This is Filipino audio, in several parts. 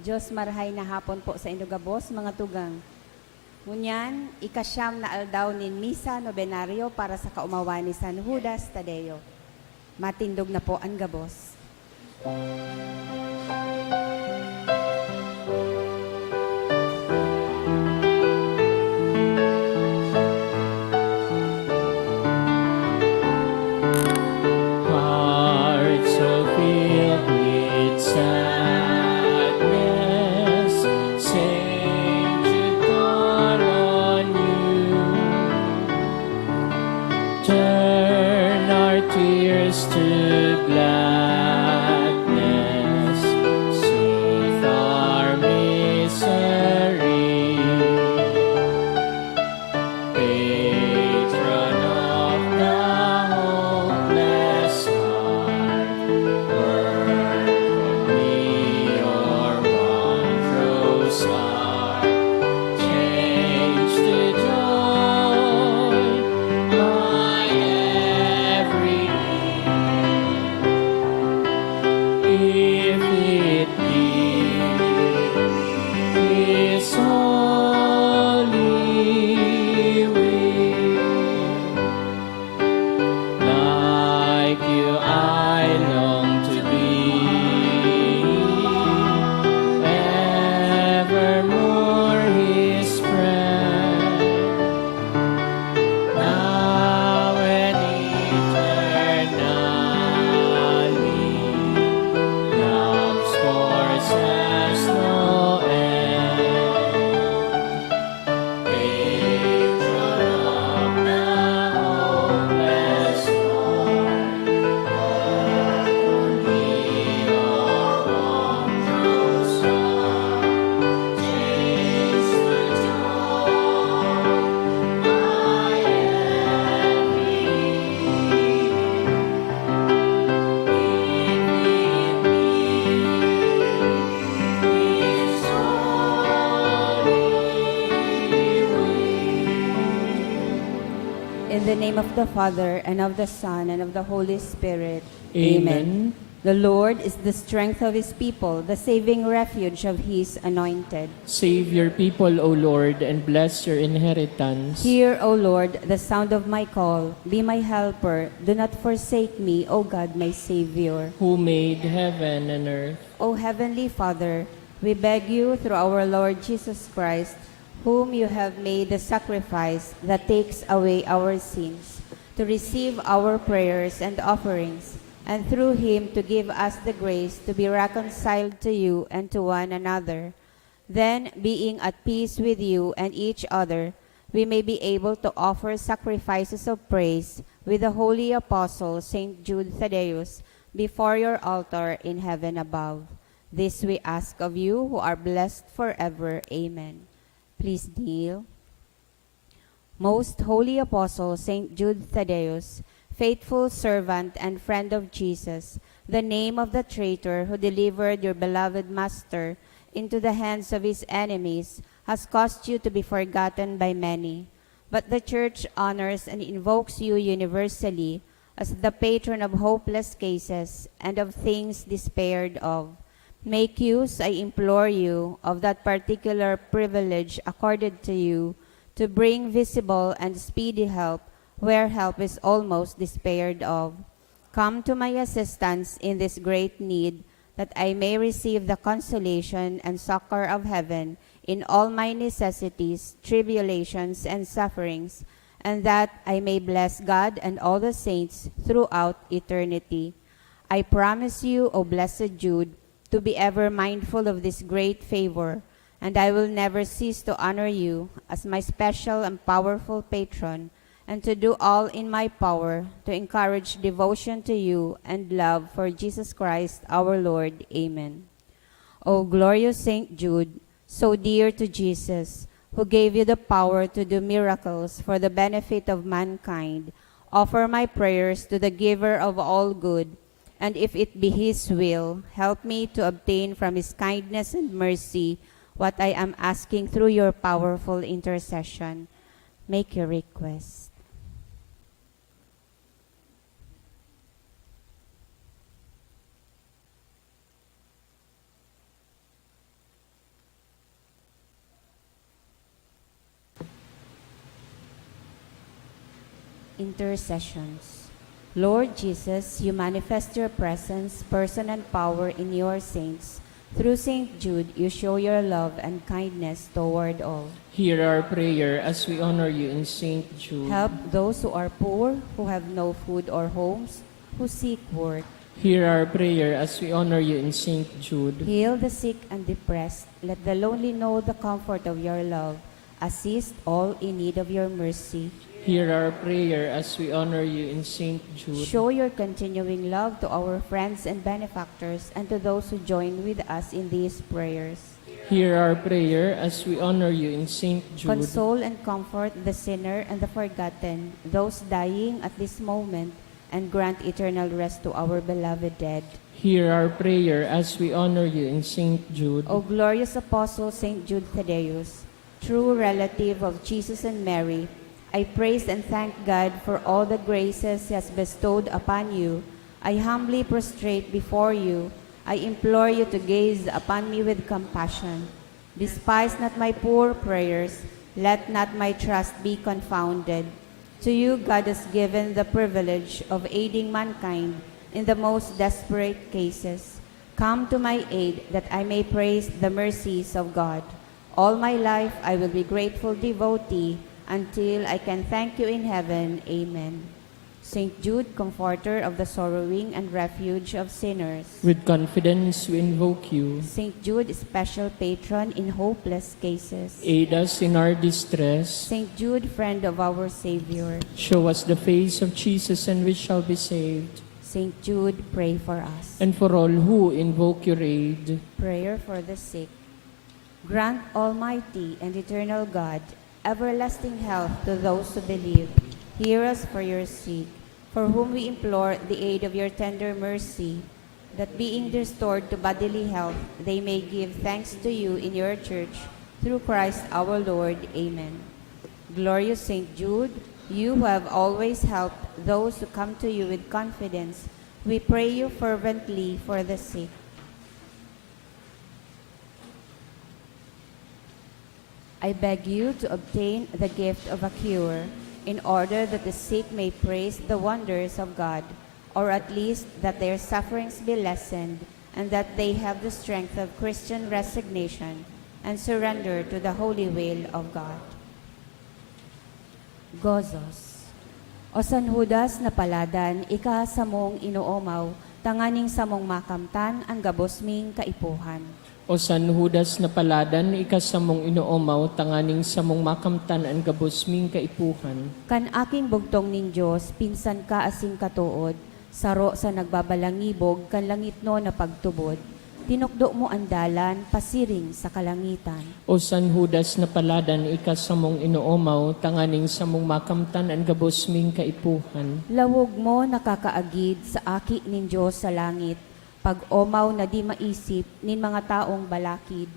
Diyos marahay na hapon po sa Indogabos, mga tugang. Ngunyan, ikasyam na aldaw nin Misa Nobenaryo para sa kaumawan ni San Judas Tadeo. Matindog na po ang gabos. Hearts so filled with sadness, sing to call on you. Turn our tears to gladness, soothe our misery. Patron of the hopeless heart, work on me your wondrous art. Change to joy my every need. If it be His holy will, like you I long to be, evermore His friend, now and eternally. Love's force has no end. Patron of the hopeless heart, work on me your wondrous art. Change to joy my every In the name of the Father, and of the Son, and of the Holy Spirit. Amen. The Lord is the strength of His people, the saving refuge of His anointed. Save your people, O Lord, and bless your inheritance. Hear, O Lord, the sound of my call. Be my helper. Do not forsake me, O God, my Savior. Who made heaven and earth. O Heavenly Father, we beg you through our Lord Jesus Christ, whom you have made the sacrifice that takes away our sins, to receive our prayers and offerings, and through him to give us the grace to be reconciled to you and to one another. Then, being at peace with you and each other, we may be able to offer sacrifices of praise with the holy apostle Saint Jude Thaddeus before your altar in heaven above. This we ask of you who are blessed forever. Amen. Please kneel. Most holy apostle Saint Jude Thaddeus, faithful servant and friend of Jesus, the name of the traitor who delivered your beloved Master into the hands of his enemies has caused you to be forgotten by many. But the Church honors and invokes you universally as the patron of hopeless cases and of things despaired of. Make use, I implore you, of that particular privilege accorded to you to bring visible and speedy help where help is almost despaired of. Come to my assistance in this great need, that I may receive the consolation and succor of heaven in all my necessities, tribulations, and sufferings, and that I may bless God and all the saints throughout eternity. I promise you, O blessed Jude, to be ever mindful of this great favor, and I will never cease to honor you as my special and powerful patron, and to do all in my power to encourage devotion to you and love for Jesus Christ our Lord. Amen. O glorious Saint Jude, so dear to Jesus, who gave you the power to do miracles for the benefit of mankind, offer my prayers to the giver of all good, and if it be his will, help me to obtain from his kindness and mercy what I am asking through your powerful intercession. Make your request. Intercessions. Lord Jesus, you manifest your presence, person, and power in your saints. Through Saint Jude, you show your love and kindness toward all. Hear our prayer as we honor you in Saint Jude. Help those who are poor, who have no food or homes, who seek work. Hear our prayer as we honor you in Saint Jude. Heal the sick and depressed. Let the lonely know the comfort of your love. Assist all in need of your mercy. Hear our prayer as we honor you in Saint Jude. Show your continuing love to our friends and benefactors and to those who join with us in these prayers. Hear our prayer as we honor you in Saint Jude. Console and comfort the sinner and the forgotten, those dying at this moment, and grant eternal rest to our beloved dead. Hear our prayer as we honor you in Saint Jude. O glorious Apostle Saint Jude Thaddeus, true relative of Jesus and Mary, I praise and thank God for all the graces He has bestowed upon you. I humbly prostrate before you. I implore you to gaze upon me with compassion. Despise not my poor prayers. Let not my trust be confounded. To you God has given the privilege of aiding mankind in the most desperate cases. Come to my aid that I may praise the mercies of God. All my life I will be grateful devotee until I can thank you in heaven. Amen. Saint Jude, comforter of the sorrowing and refuge of sinners. With confidence we invoke you. Saint Jude, special patron in hopeless cases. Aid us in our distress. Saint Jude, friend of our Savior. Show us the face of Jesus and we shall be saved. Saint Jude, pray for us. And for all who invoke your aid. Prayer for the sick. Grant, Almighty and eternal God, everlasting health to those who believe. Hear us for your sake, for whom we implore the aid of your tender mercy, that being restored to bodily health, they may give thanks to you in your church, through Christ our Lord. Amen. Glorious Saint Jude, you who have always helped those who come to you with confidence, we pray you fervently for the sick. I beg you to obtain the gift of a cure, in order that the sick may praise the wonders of God, or at least that their sufferings be lessened, and that they have the strength of Christian resignation and surrender to the holy will of God. Gozos. O San Judas na paladan, ika sa mong inuomaw, tanganing sa mong makamtan ang gabosming kaipuhan. O San Judas na paladan, ikasamong inuomaw, tanganing sa mong makamtan ang gabosming kaipuhan. Kan aking bugtong ning Diyos, pinsan ka asing katuod, saro sa nagbabalangibog, kan langit no na pagtubod. Tinukdo mo ang dalan, pasiring sa kalangitan. O San Judas na paladan, ikasamong inuomaw, tanganing sa mong makamtan ang gabosming kaipuhan. Lawog mo nakakaagid sa aki ning Diyos sa langit, pag-omaw na di maisip nin mga taong balakid,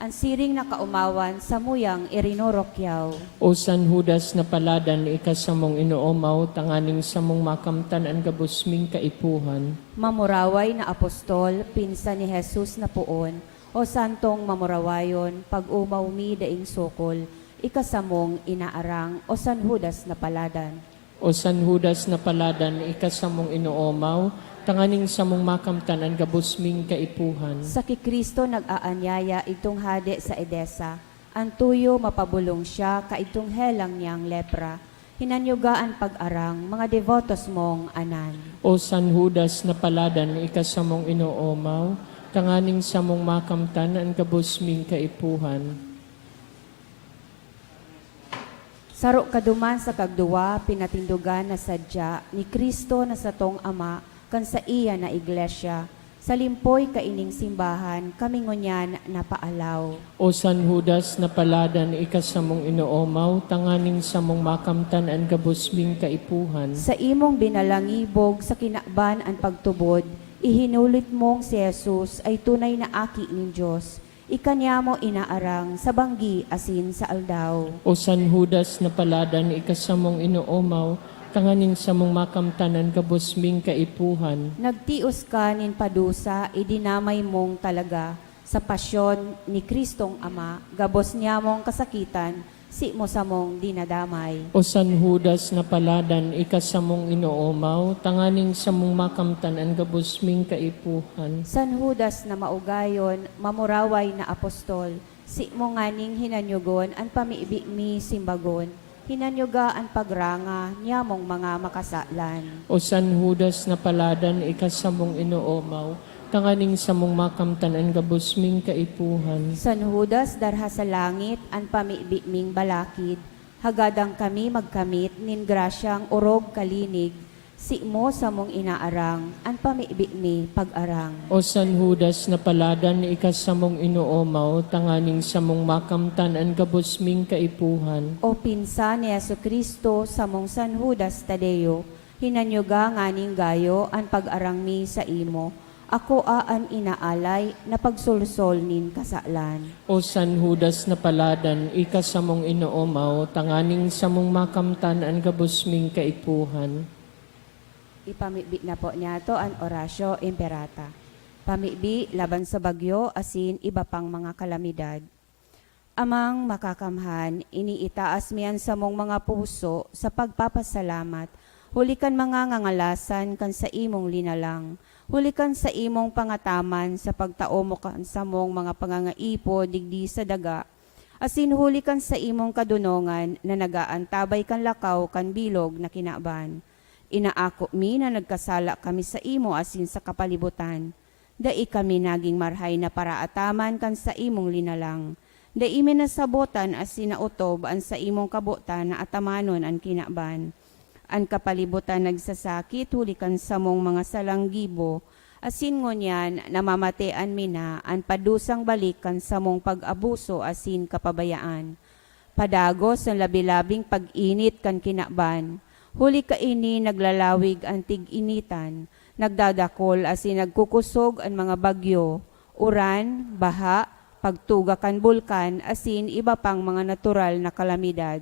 ang siring na kaumawan sa muyang irinorokyaw. O San Judas na paladan, ikasamong inuomaw, tanganing sa mong makamtan ang gabosming kaipuhan. Mamuraway na apostol, pinsan ni Jesus na puon, o santong mamurawayon, pag-umaw mi daing sokol, ikasamong inaarang, o San Judas na paladan. O San Judas na paladan, ikasamong inuomaw, tanganing sa mong makamtan ang gabosming kaipuhan. Sa kikristo nag-aanyaya itong hade sa Edesa, ang tuyo mapabulong siya kaitong helang niyang lepra, hinanyugaan pag-arang mga devotos mong anan. O San Judas na paladan, ikasamong inuomaw, tanganing sa mong makamtan ang gabosming kaipuhan. Saro kaduman sa kagduwa, pinatindugan na sadya ni Kristo na sa tong Ama, kan sa iya na iglesia, sa limpoy kaining simbahan, kami ngunyan napaalaw. O San Judas na paladan, ikasamong inuomaw, tanganing sa mong makamtan ang gabosming kaipuhan. Sa imong binalangibog sa kinakban ang pagtubod, ihinulit mong si Jesus ay tunay na aki ng Diyos. Ikanya mo inaarang sa banggi asin sa aldaw. O San Judas na paladan, ikasamong inuomaw, tanganing sa mong makamtan ang gabosming kaipuhan. Nagtios ka nin padusa, idinamay mong talaga sa pasyon ni Kristong Ama, gabos niya mong kasakitan, si mo sa mong dinadamay. O San Judas na paladan, ikasamong inoomaw, tanganing sa mong makamtan ang gabos ming kaipuhan. San Judas na maugayon, mamuraway na apostol, si mo nganing hinanyugon, an pamiibi mi simbagon, hinanyuga an pagranga, niyamong mga makasalan. O San Judas na paladan, ikasamong inoomaw, tanganing sa mong makamtan ang gabos ming kaipuhan. San Judas darha sa langit, an pamiibi ming balakid, hagadang kami magkamit, nin grasyang urog kalinig, si mo sa mong inaarang, an pamiibi mi pag-arang. O San Judas na paladan, ikasamong inoomaw, tanganing sa mong makamtan ang gabos ming kaipuhan. O pinsan ni Jesucristo sa mong San Judas Tadeo, hinanyuga nganing gayo an pag-arang mi sa imo, ako aan inaalay na pagsulsol nin kasalan. O San Judas na paladan, ikasamong inoomaw, tanganing sa mong makamtan ang gabos ming kaipuhan. Ipamibi na po niya to an orasyo imperata. Pamibi laban sa bagyo asin iba pang mga kalamidad. Amang makakamhan, iniitaas miyan sa mong mga puso sa pagpapasalamat. Hulikan mga ngangalasan kan sa imong linalang. Hulikan sa imong pangataman sa pagtao mo kan sa mong mga pangangaipo digdi sa daga. Asin hulikan sa imong kadunongan na nagaantabay kan lakaw kan bilog na kinaban. Inaako mi na nagkasala kami sa imo asin sa kapalibutan. Dai kami naging marhay na paraataman kan sa imong linalang. Dai minasabotan asin nautob an sa imong kabutan na atamanon an kinaban. An kapalibutan nagsasakit hulikan sa mong mga salanggibo. Asin ngunyan namamatean mi na an padusang balikan sa mong pag-abuso asin kapabayaan. Padagos ang labilabing pag-init kan kinaban. Huli ka ini naglalawig ang tig-initan, nagdadakol asin nagkukusog ang mga bagyo, uran, baha, pagtuga kan bulkan, asin iba pang mga natural na kalamidad.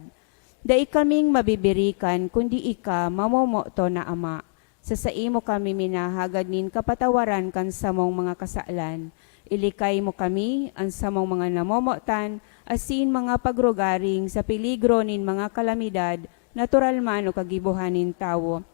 Dai kaming mabibirikan kundi ika mamomoto na ama. Sa imo kami minahagad nin kapatawaran kan samong mga kasalan. Ilikay mo kami ang samong mga namomotan, asin mga pagrugaring sa peligro nin mga kalamidad, natural man o kagibuhanin tawo.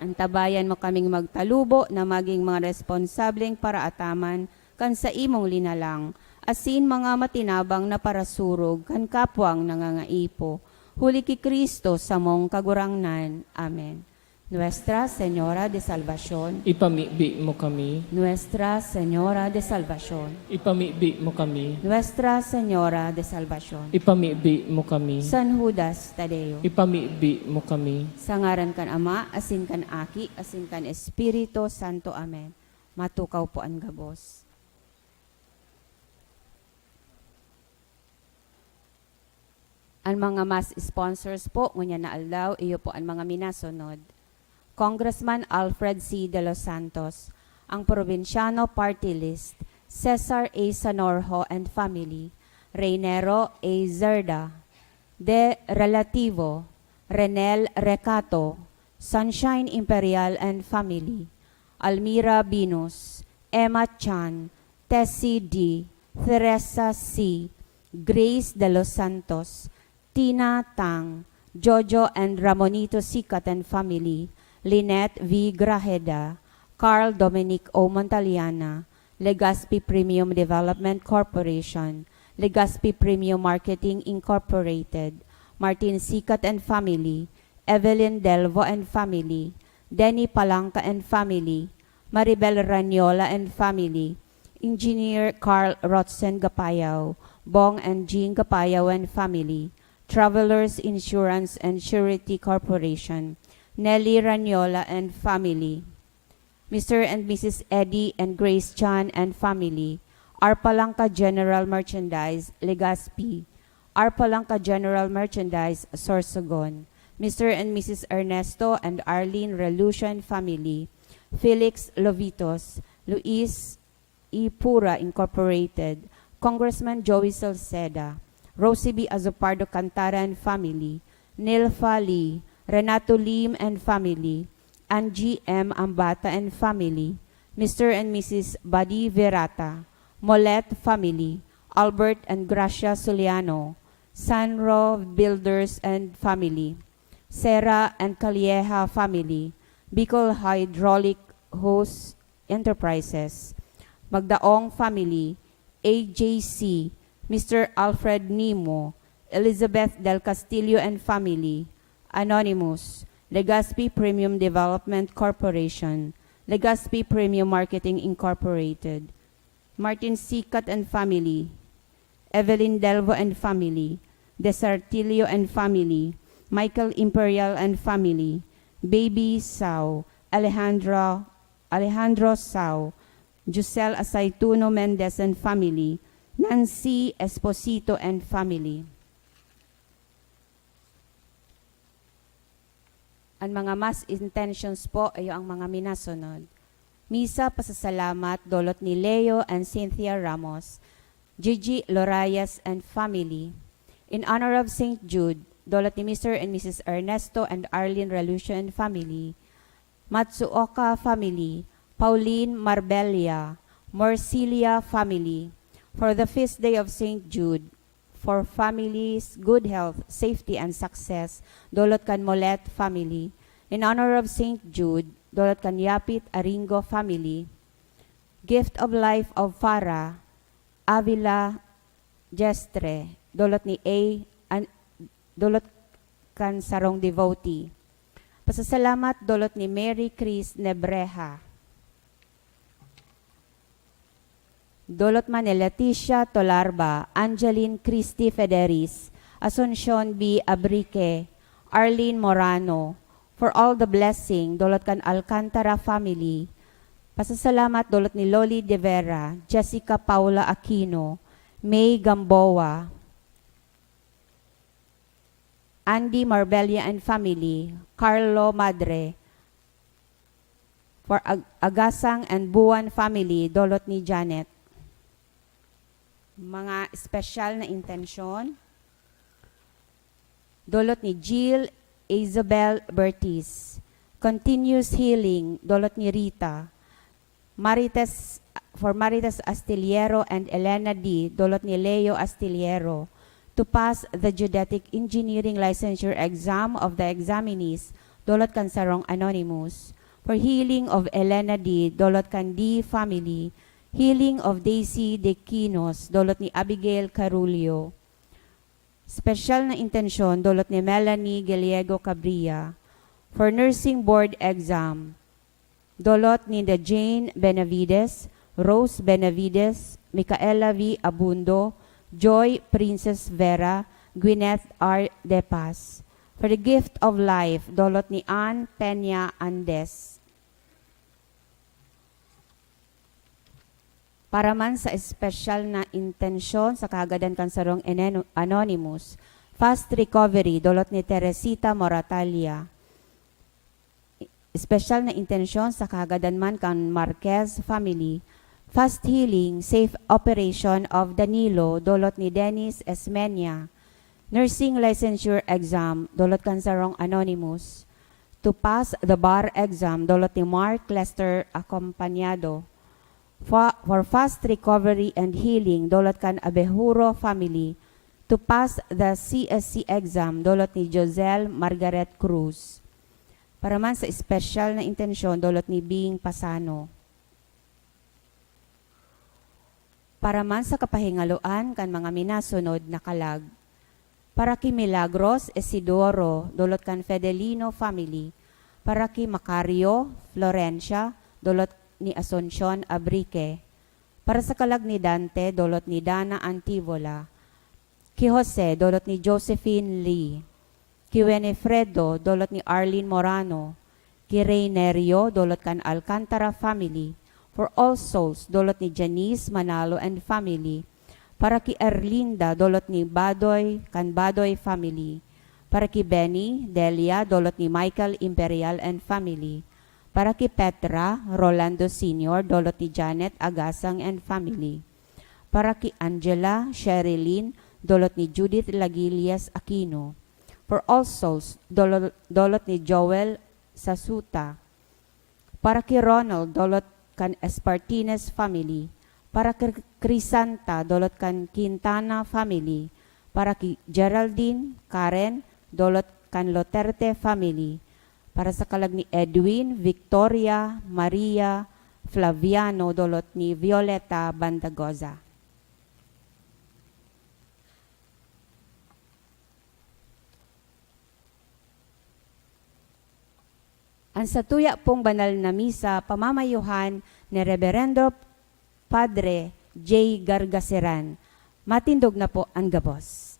Antabayan mo kaming magtalubo na maging mga responsableng paraataman kan sa imong linalang, asin mga matinabang na parasurog kan kapwang nangangaipo. Huli ki Kristo sa mong kagurangnan. Amen. Nuestra Señora de Salvación, Ipamibi mo kami, Nuestra Señora de Salvación, ipamibi mo kami, Nuestra Señora de Salvación. ipamibi mo kami, San Judas Tadeo, ipamibi mo kami. sa ngaran kan Ama, asin kan Aki, asin kan Espiritu Santo. Amen. Matukaw po ang gabos. Ang mga mass sponsors po, ngunya na aldaw, iyo po ang mga minasunod. Congressman Alfred C. De Los Santos, ang Provinciano Party List, Cesar A. Sanorho and Family, Reynero A. Zerda, De Relativo, Renel Recato, Sunshine Imperial and Family, Almira Binus, Emma Chan, Tessie D., Teresa C., Grace De Los Santos, Tina Tang, Jojo and Ramonito Sicat and Family, Lynette V. Grajeda, Carl Dominic O. Montaliana, Legazpi Premium Development Corporation, Legazpi Premium Marketing Incorporated, Martin Sicat and Family, Evelyn Delvo and Family, Denny Palanca and Family, Maribel Ranyola and Family, Engineer Carl Rotzen Gapayaw, Bong and Jean Gapayaw and Family, Travelers Insurance and Surety Corporation, Nelly Ranyola and Family, Mr. and Mrs. Eddie and Grace Chan and Family, Arpalanca General Merchandise, Legazpi, Arpalanca General Merchandise, Sorsogon, Mr. and Mrs. Ernesto and Arlene Relucio and Family, Felix Lovitos, Luis E. Pura Incorporated, Congressman Joey Salceda, Rosie B. Azopardo Cantara and Family, Nilfa Lee, Renato Lim and Family, Angie M. Ambata and Family, Mr. and Mrs. Buddy Verata, Molet Family, Albert and Gracia Soliano, Sanro Builders and Family, Serra and Calieja Family, Bicol Hydraulic Hose Enterprises, Magdaong Family, AJC, Mr. Alfred Nimo, Elizabeth Del Castillo and Family, Anonymous, Legazpi Premium Development Corporation, Legazpi Premium Marketing Incorporated, Martin Sicat and Family, Evelyn Delvo and Family, Desartilio and Family, Michael Imperial and Family, Baby Sao, Alejandro Sao, Giselle Asaituno Mendez and Family, Nancy Esposito and Family. Ang mga mass intentions po ay ang mga minasunod. Misa pasasalamat dulot ni Leo and Cynthia Ramos, Gigi Lorayas and Family. In honor of St. Jude, dulot ni Mr. and Mrs. Ernesto and Arlene Relucio and Family, Matsuoka Family, Pauline Marbella, Morcilia Family. For the feast day of St. Jude, for families, good health, safety, and success, dulot kan Molet Family. In honor of St. Jude, dulot kan Yapit Aringo Family. Gift of life of Farah, Avila Gestre, dulot ni dulot kan Sarong Devotee. Pasasalamat dulot ni Mary Chris Nebreja. Dulot man ni Leticia Tolarba, Angeline Christy Federis, Asuncion B. Abrique, Arlene Morano, for all the blessing, dulot kan Alcantara Family. Pasasalamat dulot ni Loli De Vera, Jessica Paula Aquino, May Gamboa, Andy Marbella and Family, Carlo Madre, for Agasang and Buwan Family, dulot ni Janet. Mga special na intensyon, dulot ni Jill Isabel Bertis, continuous healing, dulot ni Rita, for Marites Astillero and Elena D, dulot ni Leo Astillero, to pass the geodetic engineering licensure exam of the examinees, dulot kan Sarong Anonymous, for healing of Elena D, dulot kan D Family, healing of Daisy De Quinos, dulot ni Abigail Carulio. Special na intensyon, dulot ni Melanie Gallego Cabria. For nursing board exam, dulot ni the Jane Benavides, Rose Benavides, Micaela V. Abundo, Joy Princess Vera, Gwyneth R. De Paz. For the gift of life, dulot ni Ann Peña Andes. Para man sa special na intensyon sa kagadan kan Sarong Anonymous, fast recovery, dulot ni Teresita Moratalia. Special na intensyon sa kagadan man kan Marquez Family, fast healing, safe operation of Danilo, dulot ni Dennis Esmenia. Nursing licensure exam, dulot kan Sarong Anonymous. To pass the bar exam, dulot ni Mark Lester Acompañado. For fast recovery and healing, dulot kan Abejuro Family. To pass the CSC exam, dulot ni Josel Margaret Cruz. Para man sa special na intensyon, dulot ni Bing Pasano. Para man sa kapahingaloan kan mga minasunod na kalag. Para ki Milagros Isidoro, dulot kan Fedelino Family. Para ki Macario Florencia, dulot ni Asuncion Abrique. Para sa kalag ni Dante, dulot ni Dana Antivola. Ki Jose, dulot ni Josephine Lee. Ki Winifredo, dulot ni Arlene Morano. Ki Reynerio, dulot kan Alcantara Family. For all souls, dulot ni Janice Manalo and Family. Para ki Erlinda, dulot ni Badoy, kan Badoy Family. Para ki Benny, Delia, dulot ni Michael Imperial and Family. Para ki Petra, Rolando Sr., dulot ni Janet Agasang and Family. Para ki Angela, Sherilyn, dulot ni Judith Lagilias Aquino. For all souls, dulot ni Joel Sasuta. Para ki Ronald, dulot kan Espartines Family. Para ki Crisanta, dulot kan Quintana Family. para kay Geraldine, Karen, Dolot Canloterte family, para sa kalag ni Edwin, Victoria, Maria, Flaviano, Dolot ni Violeta Bandagoza. Ang satuya pong banal na misa, pamamayuhan ni Reverendo Padre J. Gargaseran. Matindog na po ang gabos.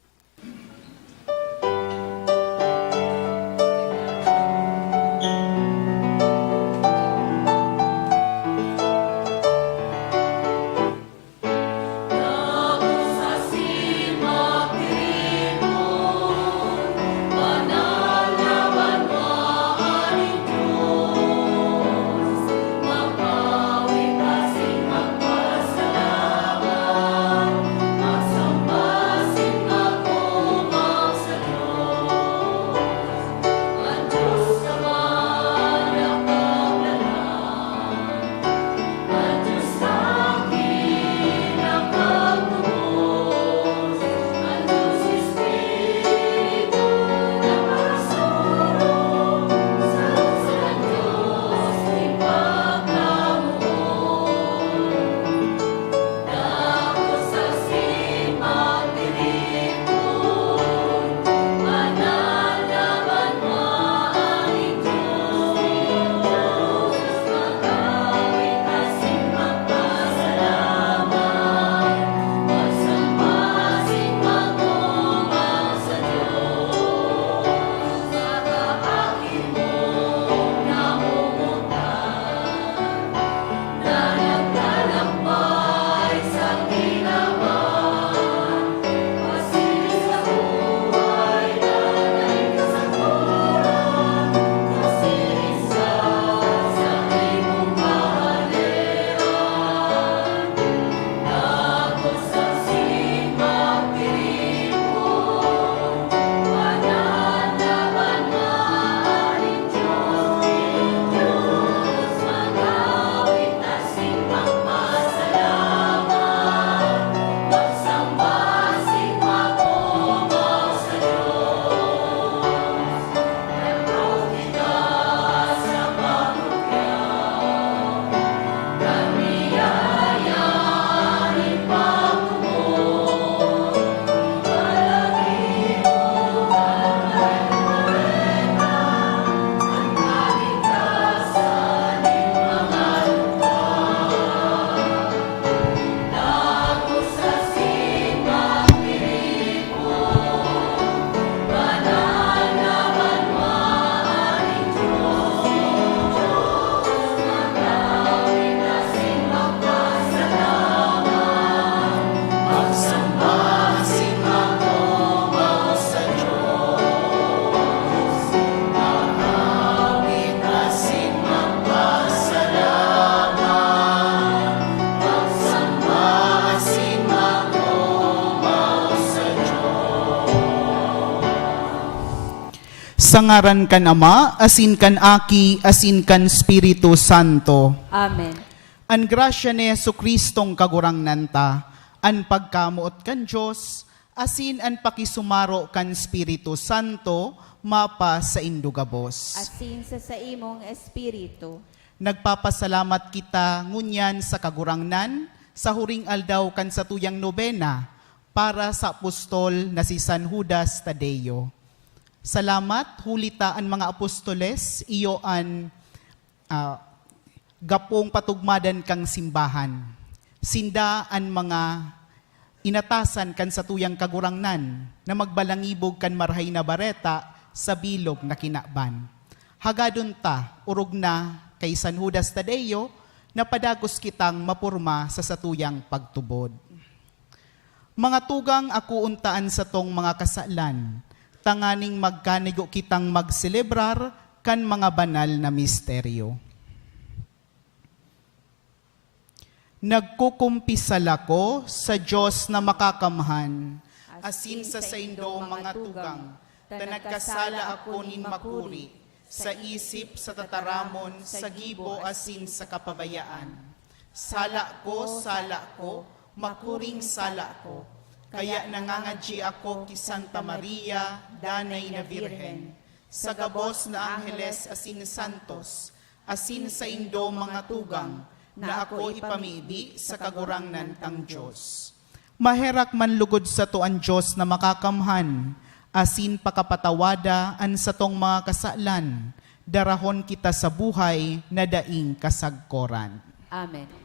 Sangaran kan Ama, asin kan Aki, asin kan Espiritu Santo. Amen. An grasya ni Jesucristong kagurangnan ta, an pagkamuot kan Diyos, asin an pakisumaro kan Espiritu Santo, mapa sa indugabos. Asin sa imong espiritu. Nagpapasalamat kita ngunyan sa kagurangnan, sa huring aldaw kan sa tuyang nobena, para sa apostol na si San Judas Tadeo. Salamat, hulita ang mga apostoles, iyo an gapong patugmadan kang simbahan. Sinda ang mga inatasan kan sa tuyang kagurangnan na magbalangibog kan marhay na bareta sa bilog na kinaban. Hagadon ta, urog na kay San Judas Tadeo, na padagos kitang mapurma sa satuyang pagtubod. Mga tugang ako untaan sa tong mga kasalan, tanganing magkanigo kitang magselebrar kan mga banal na misteryo. Nagkukumpisal ako sa Diyos na makakamhan, asin sa saindo mga tugang, ta nagkasala ako nin makuri, sa isip, sa tataramon, sa gibo, asin sa kapabayaan. Sala ko, makuring sala ko, Kaya nangangadji ako ki Santa Maria, danay na Birhen. Sa gabos na Angeles asin santos, asin sa indo mga tugang, na ako ipamibi sa kagurangnan tang Diyos. Maherak man lugod sa tuan Diyos na makakamhan, asin pakapatawada an sa tong mga kasalan, darahon kita sa buhay na daing kasagkoran. Amen.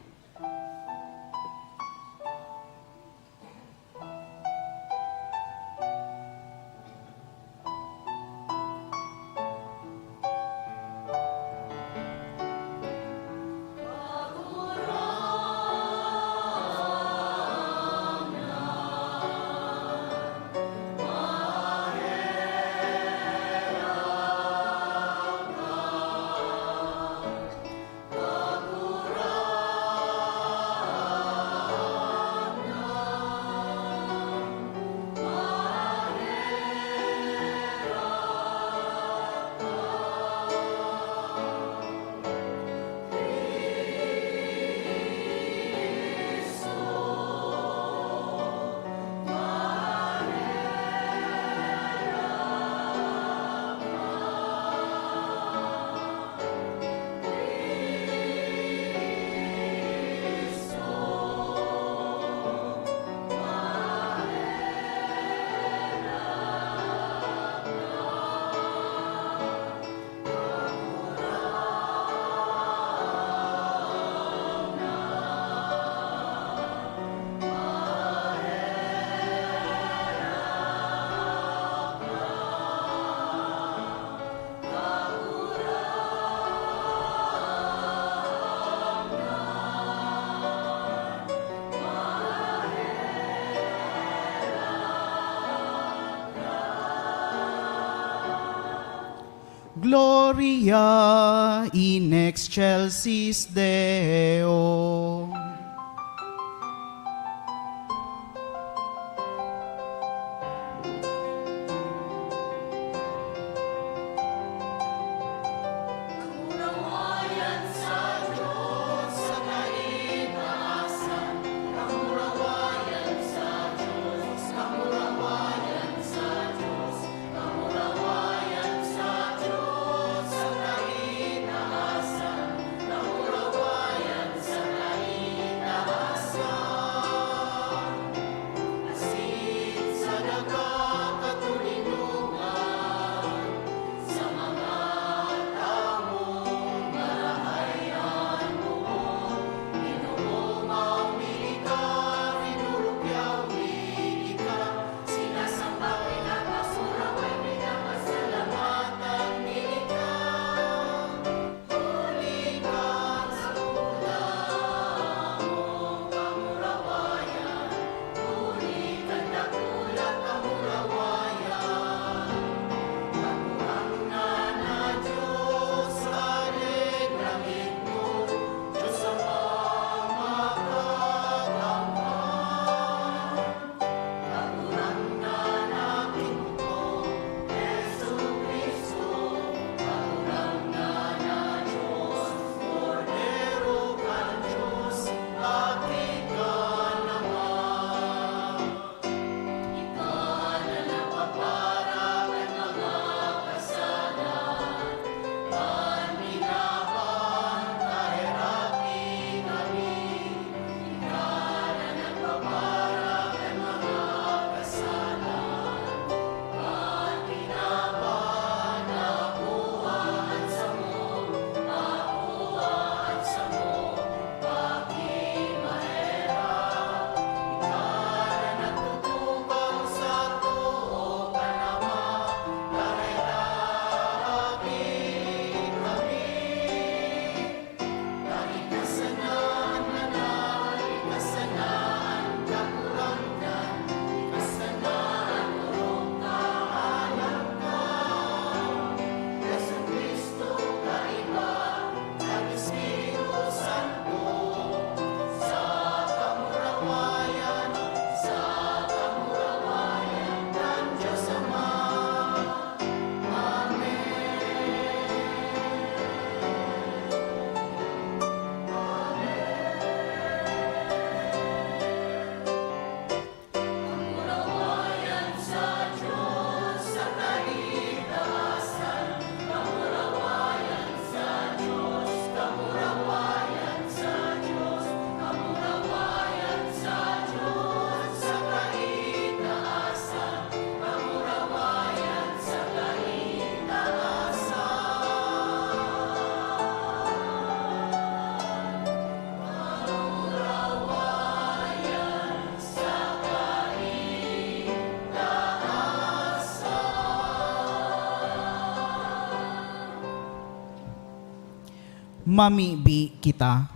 Gloria in excelsis Deo. Mamibi kita.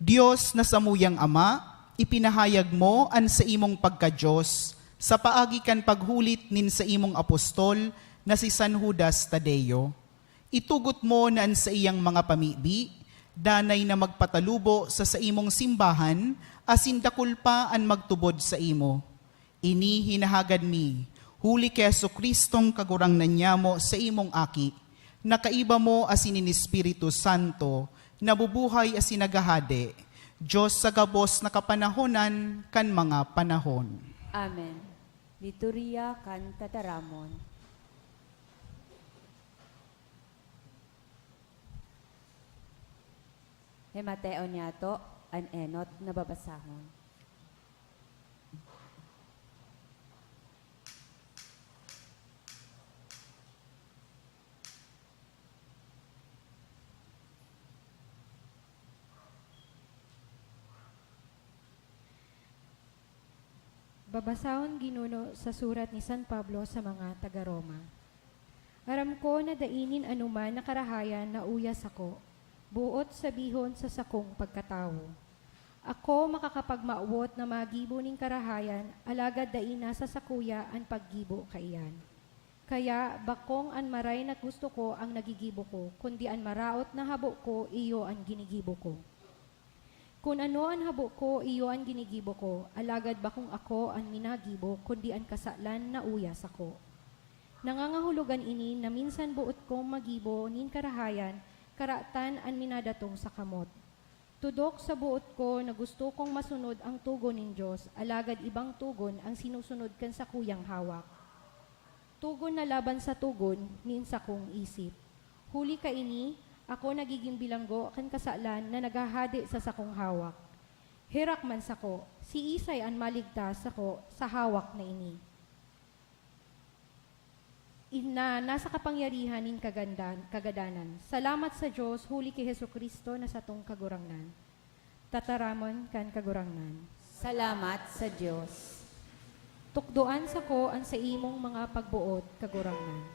Diyos na samuyang Ama, ipinahayag mo an sa imong pagka-Diyos sa paagi kan paghulit nin sa imong apostol na si San Judas Tadeo. Itugot mo na an sa iyang mga pamibi, danay na magpatalubo sa imong simbahan, asin dakul pa an magtubod sa imo. Ini hinahagad mi, huli kay Jesucristong kagurangnan niya mo sa imong aki, nakaiba mo asin ni Espiritu Santo, nabubuhay asin nagahade, Diyos sa gabos na kapanahonan kan mga panahon. Amen. Liturya kan tataramon. Hemateo niyato, an enot na babasahon. Babasahon ginuno sa surat ni San Pablo sa mga taga-Roma. Aram ko na dainin anuman na karahayan na uyas ako, buot sabihon sa sakong pagkatao. Ako makakapagmaawot na magibo ning karahayan, alagad daina sa sakuya ang paggibo kaiyan. Kaya bakong an maray na gusto ko ang nagigibo ko, kundi an maraot na habo ko, iyo ang ginigibo ko. Kung ano ang habo ko, iyo ang ginigibo ko, alagad ba kung ako ang minagibo, kundi ang kasalan na uyas ako. Nangangahulugan ini na minsan buot kong magibo nin karahayan, karatan ang minadatong sa kamot. Tudok sa buot ko na gusto kong masunod ang tugon nin Diyos, alagad ibang tugon ang sinusunod kan sa kuyang hawak. Tugon na laban sa tugon nin sa kong isip. Huli ka ini, ako nagiging bilanggo kan kasalan na naghahadi sa sakong hawak. Hirak man sako, si Isay ang maligtas ako sa hawak na ini. Nasa kapangyarihan nin kagadanan. Salamat sa Diyos, huli kay Jesucristo na sa tong kagurangnan. Tataramon kan kagurangnan. Salamat sa Diyos. Tukdoan sa ko ang sa imong mga pagbuot kagurangnan.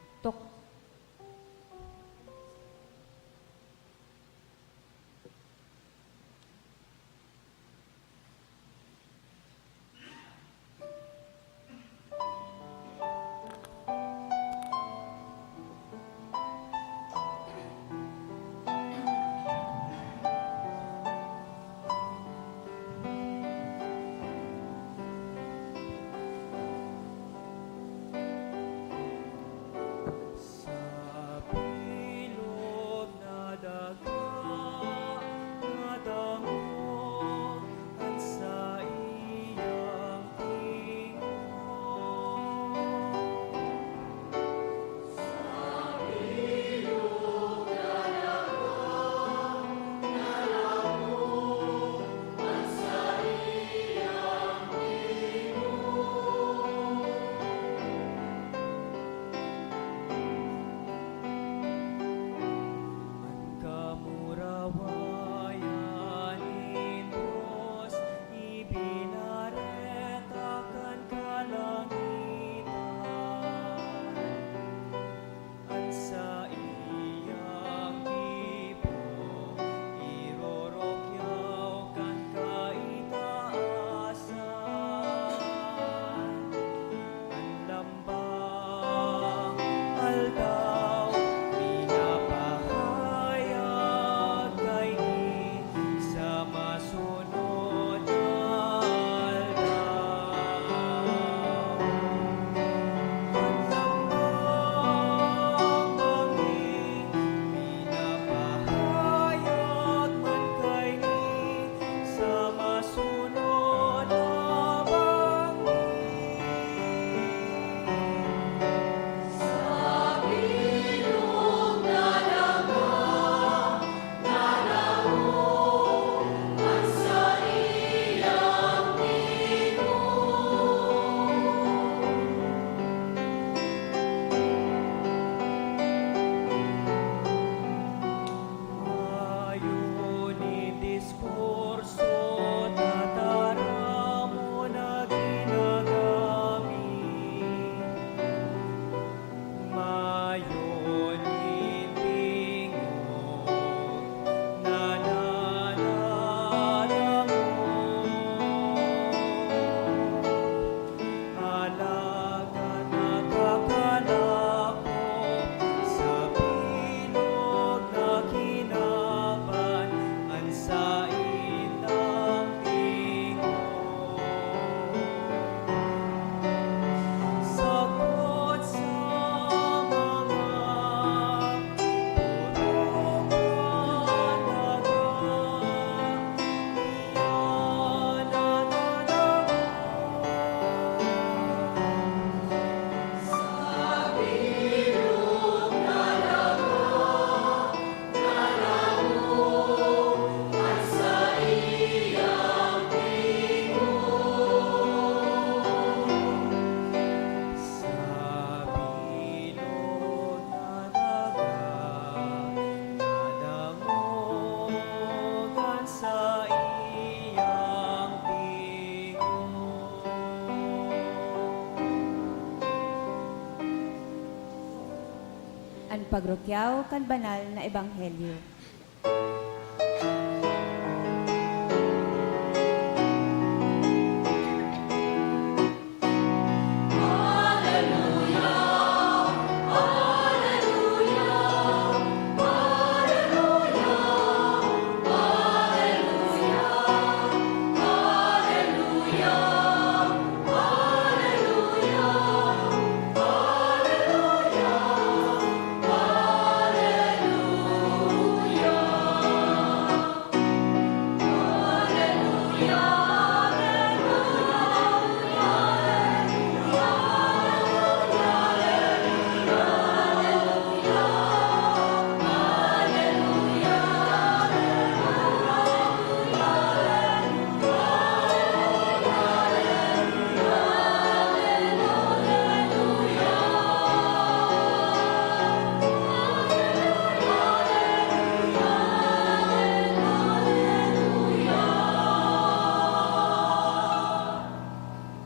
pagrukyaw kan banal na ebanghelyo.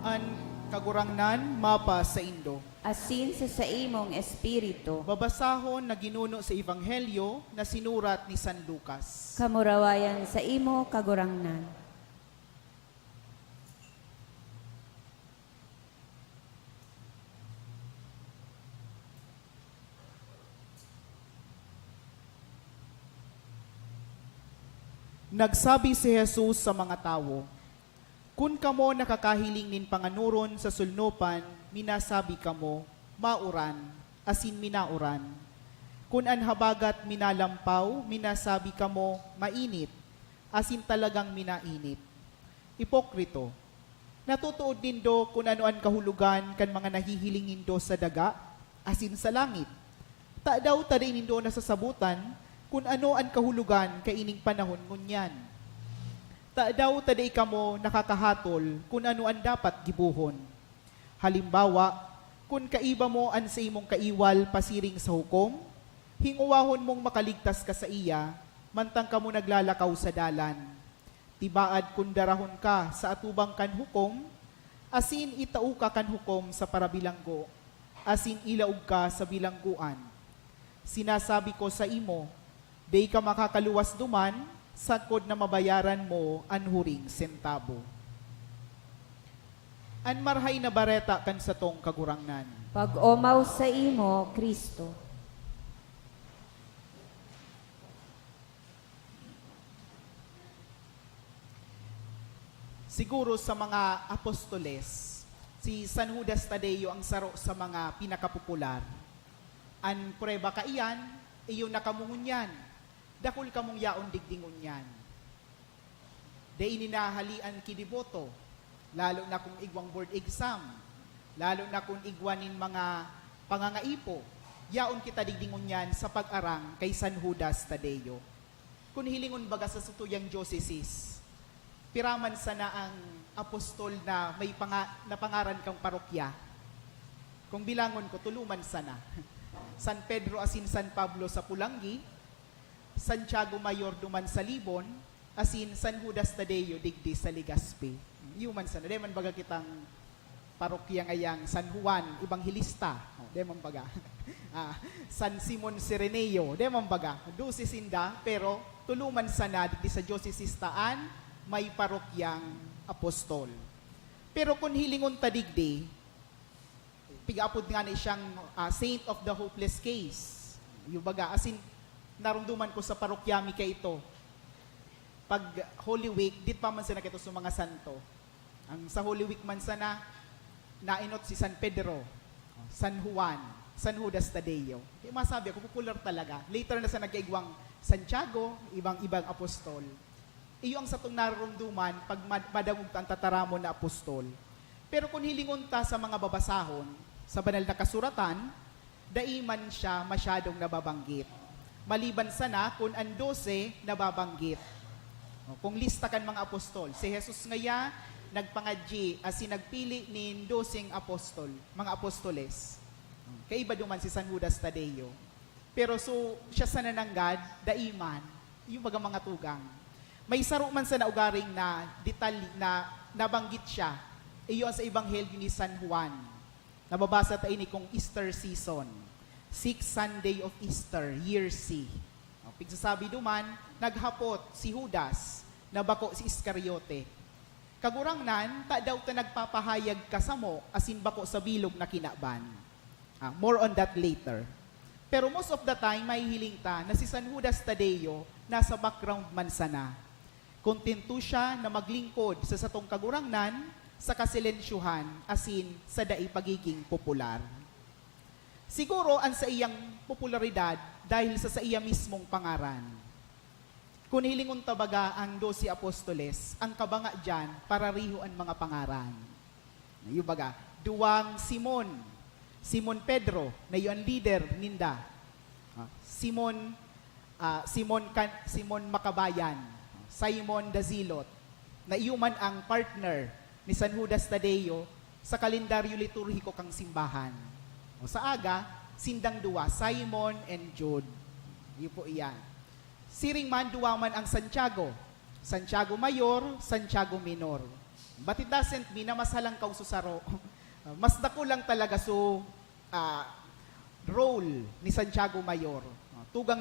An kagurangnan mapa sa Indo. Asin sa imong espiritu, Babasahon na ginuno sa Ebanghelyo na sinurat ni San Lucas. kamurawayan sa imo kagurangnan. Nagsabi si Jesus sa mga tao, "Kun kamo nakakahiling nin panganuron sa sulnupan, minasabi kamo, mauran, asin minauran. Kun an habagat minalampaw, minasabi kamo, mainit, asin talagang minainit. Ipokrito, natutuod nindo kung ano an kahulugan kan mga nahihiling nindo sa daga, asin sa langit. Ta daw taday nindo nasasabutan, kung ano an kahulugan kaining panahon ngunyan. Ta daw taday kamo nakakahatol kung ano ang dapat gibuhon. Halimbawa, kung kaiba mo an sa imong kaiwal pasiring sa hukom, hinguwahon mong makaligtas ka sa iya, mantang kamo naglalakaw sa dalan. Tibaad kung darahon ka sa atubang kan hukom, asin itau ka kan hukom sa parabilanggo, asin ilaog ka sa bilangguan. Sinasabi ko sa imo, day ka makakaluwas duman, sakod na mabayaran mo an huring sentabo." An marhay na bareta kan sa tong kagurangnan. Pag-omaw sa imo, Kristo. Siguro sa mga apostoles, si San Judas Tadeo ang saro sa mga pinakapopular. An prueba ka iyan, iyo nakamungunyan. Dakul kamong yaon digdingunyan. De ininahalian kidiboto, lalo na kung igwang board exam, lalo na kung igwanin mga pangangaipo, yaon kita digdingunyan sa pag-arang kay San Judas Tadeo. Kung hilingon baga sa sutuyang diocese, piraman sana ang apostol na may napangaran kang parokya. Kung bilangon ko, tuluman sana. San Pedro asin San Pablo sa Pulangi, Santiago Mayor duman sa Libon, asin San Judas Tadeo digdi sa Legazpi. Yuman sana. Deman baga kitang parokya ngayang San Juan Evangelista. Deman baga. San Simon Sireneo. Deman baga. Dusi sinda, pero tuluman sana digdi sa Diocese Taan, may parokyang apostol. Pero kung hilingon ta digdi, pig-apod nga na siyang Saint of the Hopeless Case. Yung baga, asin narumduman ko sa parokyami kay ito. Pag Holy Week, dit pa man sana kito sa mga santo. Ang sa Holy Week man sana, nainot si San Pedro, San Juan, San Judas Tadeo. Kaya masabi ako, popular talaga. Later na sa nagkaigwang Santiago, ibang apostol. Iyo ang satong narumduman pag madamog ang tataramon na apostol. Pero kung hilingon ta sa mga babasahon, sa banal na kasuratan, daiman siya masyadong nababanggit. Maliban sana kung ang 12 nababanggit. Kung lista kan mga apostol, si Jesus ngaya nagpangadji asin nagpili ni 12 apostol, mga apostoles. Kaiba duman si San Judas Tadeo. Pero so siya sa nananggad, daiman, yung mga tugang. May saro man sa naugaring na detalye na nabanggit siya. Iyon sa Ebanghelyo ni San Juan. Nababasa tayo ni kung Easter season. Sixth Sunday of Easter, year C. Pigsasabi duman, naghapot si Judas, nabako si Iscariote. Kagurangnan, ta daw ta nagpapahayag kasamo, asin bako sa bilog na kinaban. More on that later. Pero most of the time, may hiling ta na si San Judas Tadeo nasa background man sana. Kontento siya na maglingkod sa satong kagurangnan, sa kasilensyuhan, asin sa dai pagiging popular. Siguro ang sa iyang popularidad dahil sa iya mismong pangaran. Kung hilingon tabaga ang 12 apostoles, ang kabanga dyan para riho ang mga pangaran. Yung baga, duwang Simon, Simon Pedro, na yung leader ninda. Simon Makabayan, Simon Dazilot, na iuman ang partner ni San Judas Tadeo sa kalendaryo liturhiko kang simbahan. O sa aga, sindang duwa, Simon and Jude. Yun po iyan. Siring man, duwa man ang Santiago. Santiago Mayor, Santiago Minor. But it doesn't mean na mas halang kaw susaro. Mas dako lang talaga role ni Santiago Mayor. Tugang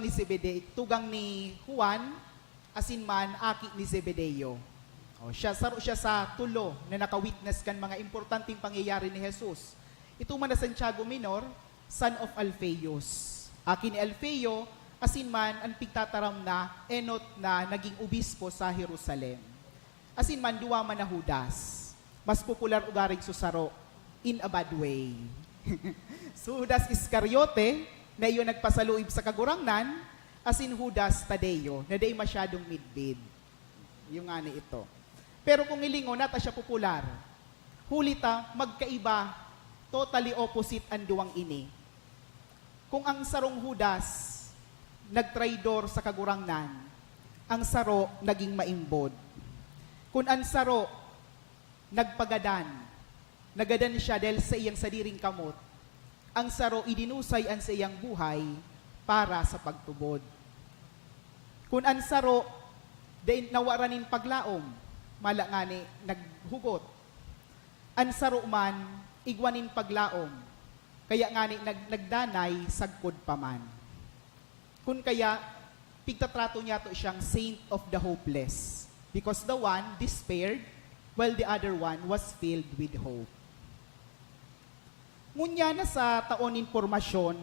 ni Juan, asin man, aki ni Zebedeo. Saro siya sa tulo na naka-witness kan mga importanteng pangyayari ni Jesus. Ito man na Santiago Minor, son of Alphaeus. Aki ni Alfeo, asin man ang pigtataram na enot na naging obispo sa Jerusalem. Asin man duwa man na Judas. Mas popular ugaring susaro in a bad way. So Judas Iscariote, na iyon nagpasaluib sa kagurangnan, asin Judas Tadeo, na day masyadong midbid. Yung nga ni ito. Pero kung ilingon nata siya popular, hulita magkaiba, totally opposite ang duwang ini. Kung ang sarong Judas nagtraidor sa kagurangnan, ang saro naging maimbod. Kung ang saro nagadan siya dahil sa iyang sadiring kamot, ang saro idinusay ang sa iyang buhay para sa pagtubod. Kung ang saro dahil nawaranin paglaom, mala nga ni naghugot. Ang saro man, igwanin paglaom, kaya nga ni nagdanay sagkod paman. Kung kaya, pigtatrato niya to siyang saint of the hopeless, because the one despaired, while the other one was filled with hope. Ngunya na sa taon informasyon,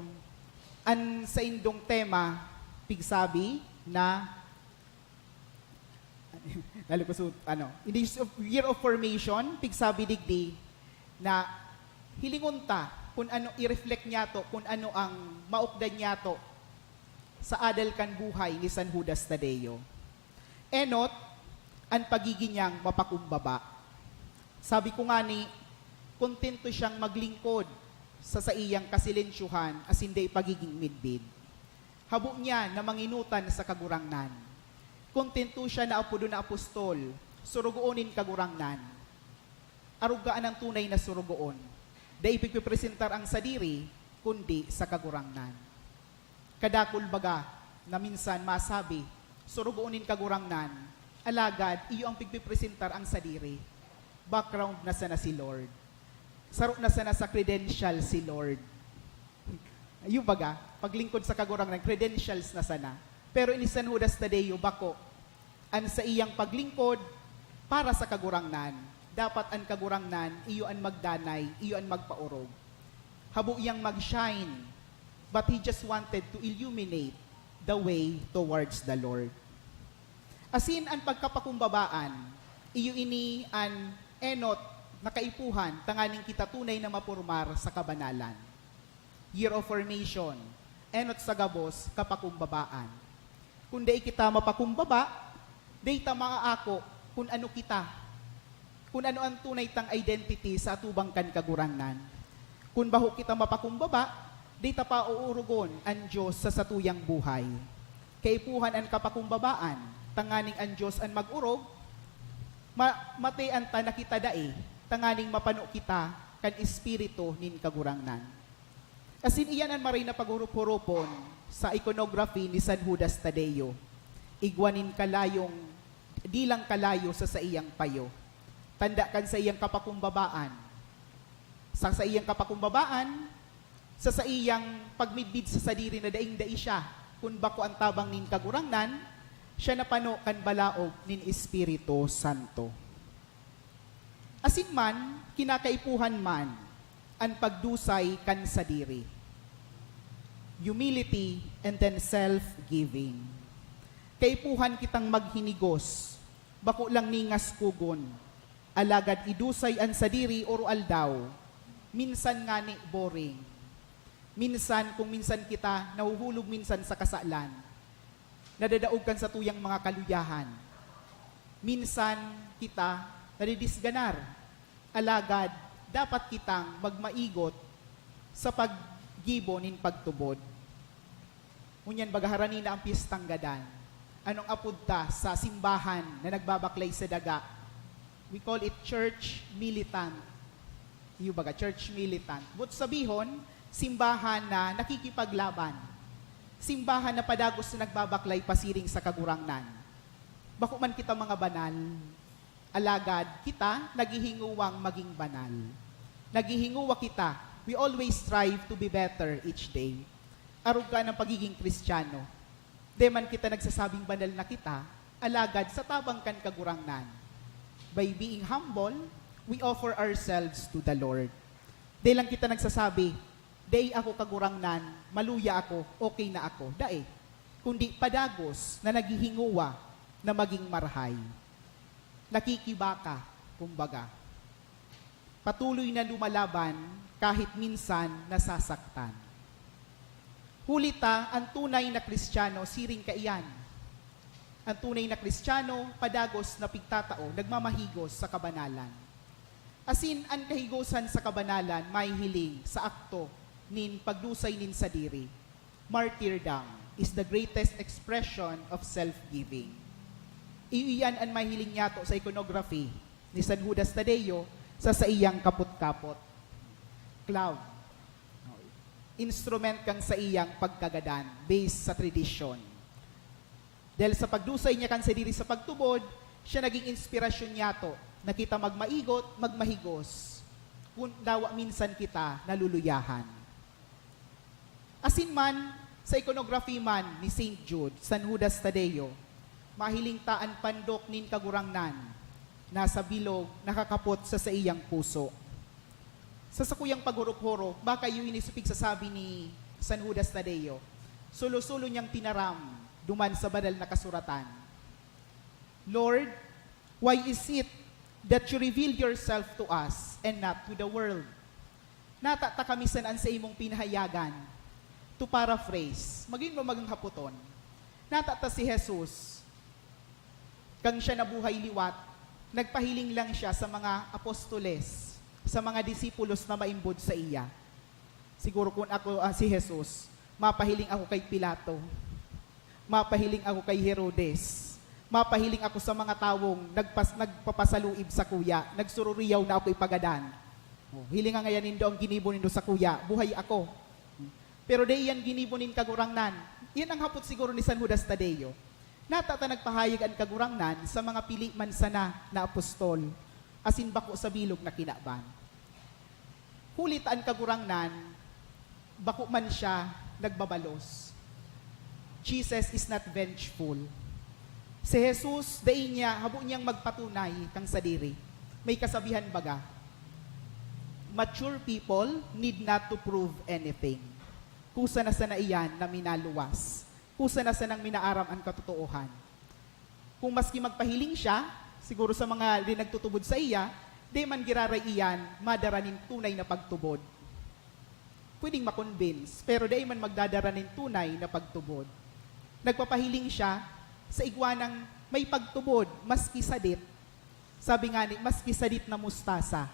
an sa indong tema, pigsabi na in the year of formation, pigsabi digdi na hilingunta kung ano i-reflect niya to, kung ano ang maukdan niya to sa adal kan buhay ni San Judas Tadeo. Enot, ang pagiging niyang mapakumbaba. Sabi ko nga ni, kontento siyang maglingkod sa iyang kasilensyuhan as hindi pagiging midbid. Habo niya na manginutan sa kagurangnan. Kontento siya na apodo na apostol, surugoonin kagurangnan. Arugaan ang tunay na surugoon. Dahil ipagpipresentar ang sadiri, kundi sa kagurangnan. Kadakul baga na minsan masabi, surugoonin kagurangnan, alagad iyo ang pagpipresentar ang sadiri. Background na sana si Lord. Saro na sana sa credential si Lord. Yung baga, paglingkod sa kagurangnan, credentials na sana. Pero ini San Judas Tadeo, bako, an sa iyang paglingkod para sa kagurangnan, dapat ang kagurangnan, iyo ang magdanay, iyo ang magpaurog. Habo iyang mag-shine, but he just wanted to illuminate the way towards the Lord. Asin ang pagkapakumbabaan, iyo ini an enot na kaipuhan, tanganing kita tunay na mapurmar sa kabanalan. Year of formation, enot sa gabos, kapakumbabaan. Kung di kita mapakumbaba, di ta mga ako kung ano kita, kung ano ang tunay tang identity sa atubang kan kagurangnan. Kung baho kita mapakumbaba, di ta pa uurugon ang Diyos sa satuyang buhay. Kaipuhan ang kapakumbabaan, tanganing ang Diyos ang mag-urog, matean ta na kita dae, tanganing mapano kita kan espiritu nin kagurangnan. Asin iyan ang maray na paghurup-hurupon sa iconography ni San Judas Tadeo. Igwanin kalayong, di lang kalayo sa iyang payo. Tanda kan sa iyang kapakumbabaan. Sa iyang kapakumbabaan, sa iyang pagmidbid sa sadiri na daing dai siya, kun bako ang tabang nin kagurangnan, siya napano kan balaog nin Espiritu Santo. Asin man, kinakaipuhan man, ang pagdusay kan sadiri. Humility and then self-giving. Kaipuhan kitang maghinigos, bako lang ningas kugon, alagad idusay an sadiri oro aldaw, minsan nga ni boring. Minsan, kung minsan kita, nahuhulog minsan sa kasalan, nadadaog kan sa tuyang mga kaluyahan. Minsan, kita, nadidisganar. Alagad, dapat kitang magmaigot sa paggibo nin pagtubod. Ngunyan, bagaharani na ang piyestang gadan. Anong apudta sa simbahan na nagbabaklay sa daga? We call it church militant. Yung baga, church militant. But sabihon, simbahan na nakikipaglaban. Simbahan na padagos na nagbabaklay pasiring sa kagurangnan. Bako man kita mga banal, alagad kita naghihinguwang maging banal. Naghihinguwa kita, we always strive to be better each day. Arog ka ng pagiging Kristiyano. Di man kita nagsasabing banal na kita, alagad sa tabang kan kagurangnan. By being humble, we offer ourselves to the Lord. Di lang kita nagsasabi, day ako kagurangnan, maluya ako, okay na ako. Dae, kundi padagos na naghihinguwa na maging marhay. Nakikibaka, kumbaga. Patuloy na lumalaban kahit minsan nasasaktan. Hulita, ang tunay na Kristiyano, siring kaiyan. Ang tunay na Kristiyano, padagos na pigtatao, nagmamahigos sa kabanalan. Asin, ang kahigosan sa kabanalan, may hiling sa akto nin pagdusay nin sadiri. Martyrdom is the greatest expression of self-giving. Iyan ang mahiling yato sa iconography ni San Judas Tadeo sa iyang kaput-kapot. Cloud. Instrument kang sa iyang pagkagadan based sa tradisyon. Dahil sa pagdusay niya kan sadiri sa pagtubod, siya naging inspirasyon yato na kita magmaigot, magmahigos, kung dawa minsan kita naluluyahan. Asin man, sa iconography man ni St. Jude, San Judas Tadeo, mahiling taan pandok nin kagurangnan, nasa bilog, nakakapot sa iyang puso. Sa sakuyang paghurup-huro, baka yung inisipig sa sabi ni San Judas Tadeo, sulo-sulo niyang tinaram, duman sa banal na kasuratan. Lord, why is it that you reveal yourself to us and not to the world? Natata kami sanaan sa imong pinahayagan. To paraphrase, maging magang haputon, natata si Jesus, kang siya nabuhay liwat, nagpahiling lang siya sa mga apostoles, sa mga disipulos na maimbod sa iya. Siguro kung ako si Jesus, mapahiling ako kay Pilato, mapahiling ako kay Herodes, mapahiling ako sa mga tawong nagpapasaluib sa kuya, nagsururiyaw na ako ipagadan. Hiling nga ngayon nindo ang ginibo nindo sa kuya, buhay ako. Pero di yan ginibunin kagurangnan. Yan ang hapot siguro ni San Judas Tadeo. Natata nagpahayag ang kagurangnan sa mga pili man sana na apostol, asin bako sa bilog na kinaban. Hulit ang kagurangnan, bako man siya nagbabalos. Jesus is not vengeful. Si Jesus, dahi niya, habo niyang magpatunay kang sadiri. May kasabihan baga, mature people need not to prove anything. Kusa na sana iyan na minaluwas. Kusa na sanang minaaram ang katotoohan. Kung maski magpahiling siya, siguro sa mga di nagtutubod sa iya, di man giraray iyan, madaranin tunay na pagtubod. Pwedeng makonvince, pero di man magdadaranin tunay na pagtubod. Nagpapahiling siya sa igwanang may pagtubod, maski sadit. Sabi nga ni, maski sadit na mustasa.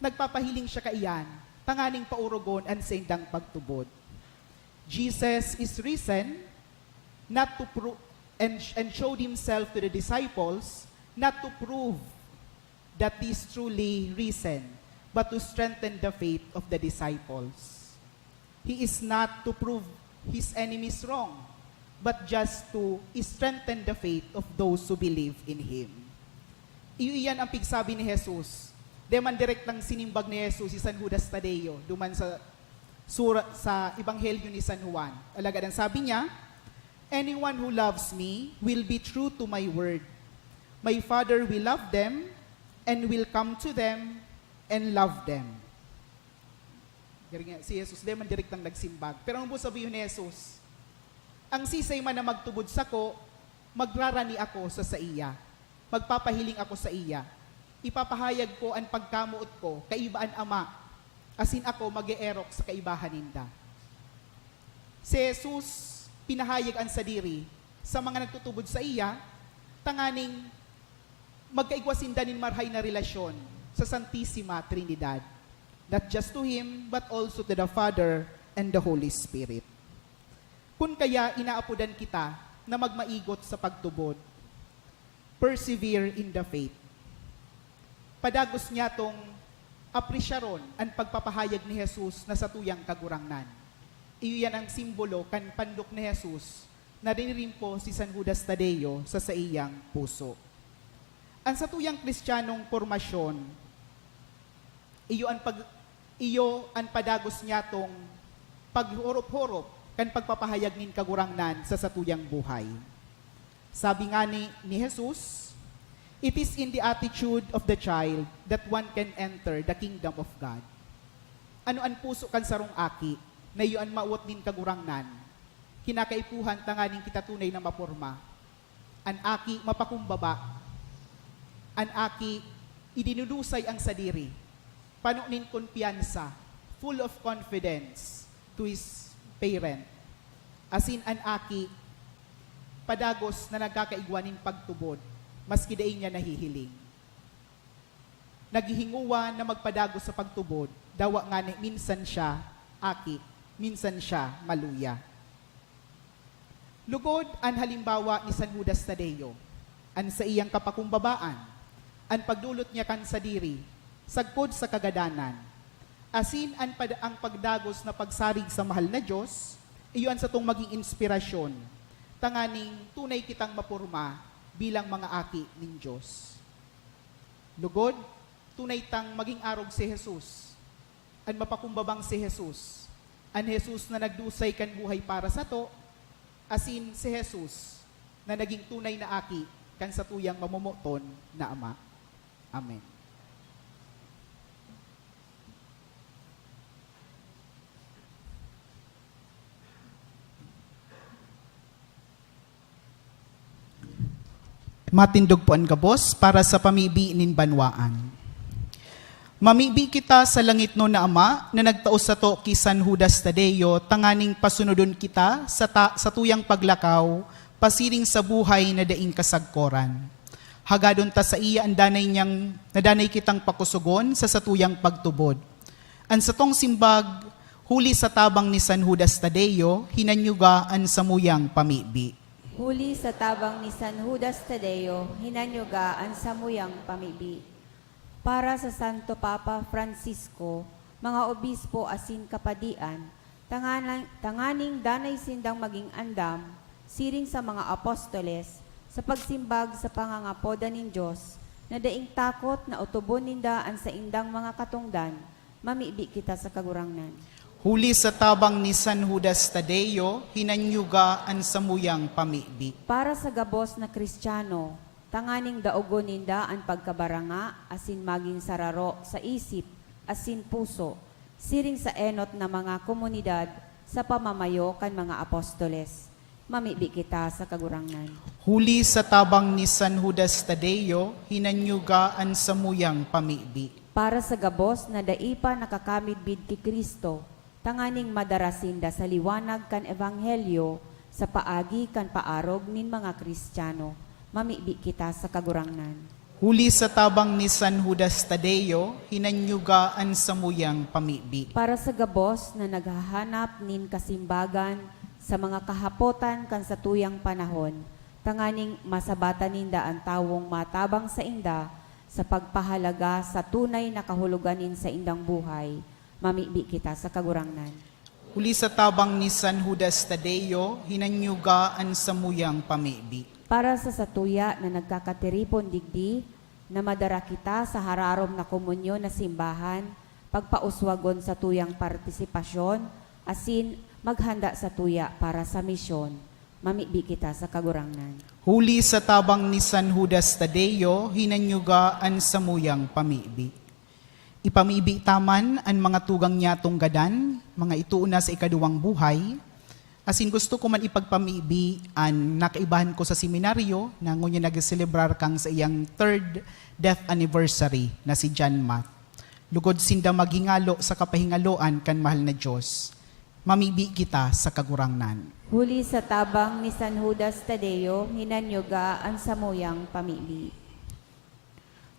Nagpapahiling siya kaiyan, tanganing paurogon ang sendang pagtubod. Jesus is risen not to prove and showed himself to the disciples not to prove that he is truly risen, but to strengthen the faith of the disciples. He is not to prove his enemies wrong, but just to strengthen the faith of those who believe in him. Iyan ang pigsabi ni Jesus. Deman direktang sinimbag ni Jesus si San Judas Tadeo, duman sa sa Ebanghelyo ni San Juan. Alagad ang sabi niya, anyone who loves me will be true to my word. My Father will love them and will come to them and love them. Si Jesus, di man direktang nagsimbag. Pero ang sabihin ni Jesus, ang sisay man na magtubod sa ko, magrarani ako sa iya. Magpapahiling ako sa iya. Ipapahayag ko ang pagkamuot ko, kaibaan Ama, asin ako mag-eerok sa kaibahan ninda. Si Jesus, pinahayag ang sadiri sa mga nagtutubod sa iya, tanganing magkaigwasinda nin marhay na relasyon sa Santissima Trinidad. Not just to Him, but also to the Father and the Holy Spirit. Kung kaya inaapudan kita na magmaigot sa pagtubod, persevere in the faith. Padagos niya tong apresyaron ang pagpapahayag ni Jesus na sa tuyang kagurangnan. Iyo yan ang simbolo kan pandok ni Jesus na rin po si San Judas Tadeo sa iyang puso. Ang sa tuyang Kristiyanong formasyon, iyo ang padagos niya tong paghurop-hurop kan pagpapahayag nin kagurangnan sa satuyang buhay. Sabi nga ni Jesus, it is in the attitude of the child that one can enter the kingdom of God. Ano ang puso kan sarong aki, na iyon mauot din kagurangnan, kinakaipuhan tanganing kita tunay na maporma. An aki mapakumbaba, an aki idinudusay ang sadiri, panunin kumpiyansa, full of confidence to his parent. Asin an aki, padagos na nagkakaigwanin pagtubod, maski daing niya nahihiling. Naghihinguwa na magpadagos sa pagtubod, dawa nga minsan siya aki, minsan siya maluya. Lugod ang halimbawa ni San Judas Tadeo, an sa iyang kapakumbabaan, ang pagdulot niya kan sa diri, sagkod sa kagadanan, asin ang pagdagos na pagsarig sa mahal na Diyos, iyon sa tong maging inspirasyon, tanganing tunay kitang mapurma bilang mga aki ng Diyos. Lugod, tunay tang maging arog si Jesus, an mapakumbabang si Jesus, an Jesus na nagdusay kan buhay para sa to, asin si Jesus na naging tunay na aki kan sa tuyang mamumuton na Ama. Amen. Matindog po ang kabos para sa pamibi nin banwaan. Mamibi kita sa langit no na Ama na nagtaos sa to ki San Judas Tadeo, tanganing pasunodon kita sa tuyang paglakaw, pasiring sa buhay na daing kasagkoran. Hagadon ta sa iya ang nadanay kitang pakusugon sa satuyang pagtubod. Ang satong simbag, huli sa tabang ni San Judas Tadeo, hinanyuga ang samuyang pamibi. Huli sa tabang ni San Judas Tadeo, hinanyuga ang samuyang pamibi. Para sa Santo Papa Francisco, mga obispo asin kapadian, tanganing danay sindang maging andam, siring sa mga apostoles, sa pagsimbag sa pangangapoda nin Diyos, na daing takot na utubon nindaan sa indang mga katungdan, mamibi kita sa kagurangnan. Huli sa tabang ni San Judas Tadeo, hinanyuga ang samuyang pamibi. Para sa gabos na Kristiyano, tanganing daogon ninda ang pagkabaranga, asin maging sararo sa isip, asin puso, siring sa enot na mga komunidad sa pamamayo kan mga apostoles. Mamibi kita sa kagurangnan. Huli sa tabang ni San Judas Tadeo, hinanyuga ang samuyang pamibi. Para sa gabos na daipa nakakamid bid ki Kristo, tanganing madarasinda sa liwanag kan ebanghelyo sa paagi kan paarog nin mga Kristiyano. Mamibi kita sa kagurangnan. Huli sa tabang ni San Judas Tadeo, hinanyuga ang samuyang pamibi. Para sa gabos na naghahanap nin kasimbagan sa mga kahapotan kan sa tuyang panahon, tanganing masabatan ninda ang tawong matabang sa inda sa pagpahalaga sa tunay na kahuluganin sa indang buhay. Mamibi kita sa kagurangnan. Huli sa tabang ni San Judas Tadeo, hinanyuga ang samuyang pamibi. Para sa satuya na nagkakatiripon digdi, na madara kita sa hararom na komunyon na simbahan, pagpauswagon sa tuyang partisipasyon, asin maghanda sa tuya para sa misyon. Mamibi kita sa kagurangnan. Huli sa tabang ni San Judas Tadeo, hinanyugaan sa muyang pamibi. Ipamibi taman ang mga tugang niya tunggadan, mga ituuna sa ikaduwang buhay. Asin gusto ko man ipagpamibi ang nakaibahan ko sa seminaryo na ngunya nag-celebrar kang sa iyang 3rd death anniversary na si John Matt. Lugod sinda maghingalo sa kapahingaloan kan mahal na Diyos. Mamibi kita sa kagurangnan. Huli sa tabang ni San Judas Tadeo, hinanyugaan sa muyang pamibi.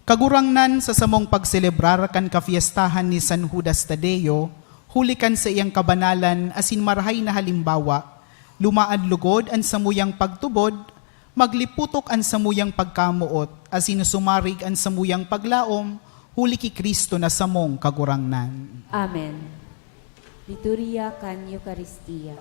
Kagurangnan sa samong pagselebrar kan kafiestahan ni San Judas Tadeo, hulikan sa iyang kabanalan asin marahay na halimbawa, lumaan lugod ang samuyang pagtubod, magliputok ang samuyang pagkamuot, asin sumarig ang samuyang paglaom, huli ki Kristo na samong kagurangnan. Amen. Liturgia kan Eucharistia.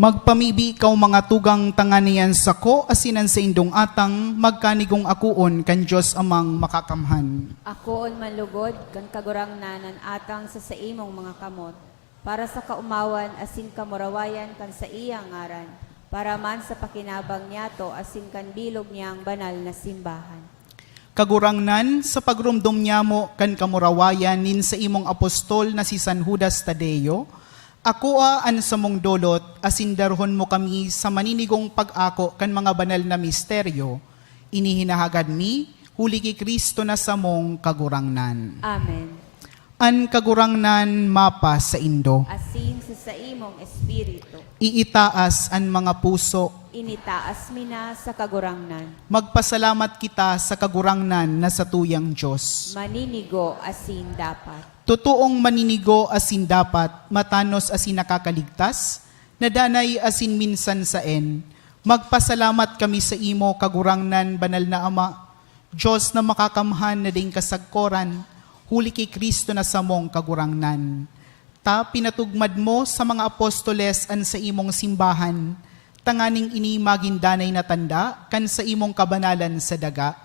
Magpamibi ikaw mga tugang tanganian sako, asinan sa indong atang, magkanigong akuon kan Diyos amang makakamhan. Akoon manlugod, kan kagurangnanan atang sa imong mga kamot, para sa kaumawan asin kamurawayan kan sa iyang ngaran, para man sa pakinabang niyato asin kan bilog niyang banal na simbahan. Kagurangnan sa pagrumdom niya mo kan kamurawayan nin sa imong apostol na si San Judas Tadeo, ako an sa mong dolot, asindarhon mo kami sa maninigong pag-ako kan mga banal na misteryo, inihinahagad mi, huli ki Kristo na sa mong kagurangnan. Amen. An kagurangnan mapa sa indo, Asin sa imong espiritu, iitaas an mga puso, initaas mi na sa kagurangnan. magpasalamat kita sa kagurangnan na sa tuyang Diyos. Maninigo asin dapat. Totoong maninigo asin dapat, matanos asin nakakaligtas, nadanay asin minsan saen. Magpasalamat kami sa imo, kagurangnan, banal na Ama, Diyos na makakamhan na ding kasagkoran, huli kay Kristo na samong kagurangnan. Ta pinatugmad mo sa mga apostoles an sa imong simbahan, tanganing ini magindanay na tanda, kan sa imong kabanalan sa daga,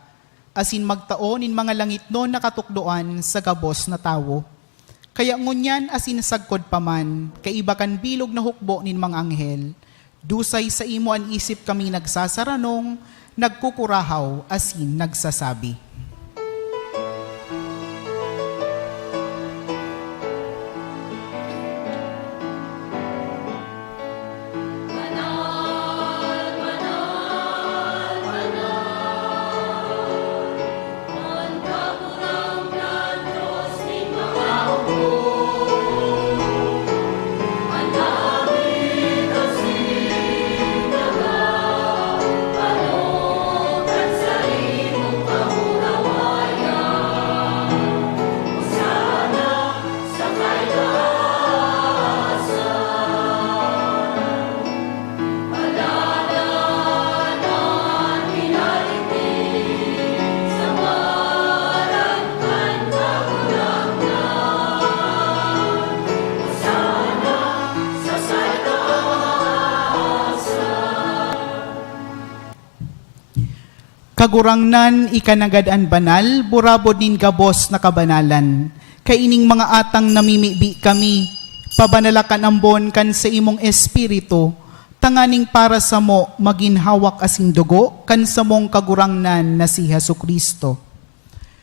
asin magtaon in mga langit no nakatukdoan sa gabos na tawo. Kaya ngunyan asin sagkod paman, kaiba kan bilog na hukbo nin mga anghel, dusay sa imo an isip kami nagsasaranong, nagkukurahaw asin nagsasabi. kagurangnan ikanagadan banal, burabod nin gabos na kabanalan. Kaining mga atang namimibi kami, pabanalakan ambon kan sa imong espiritu, tanganing para sa mo maginhawak asing dugo, kan sa mong kagurangnan na si Jesucristo.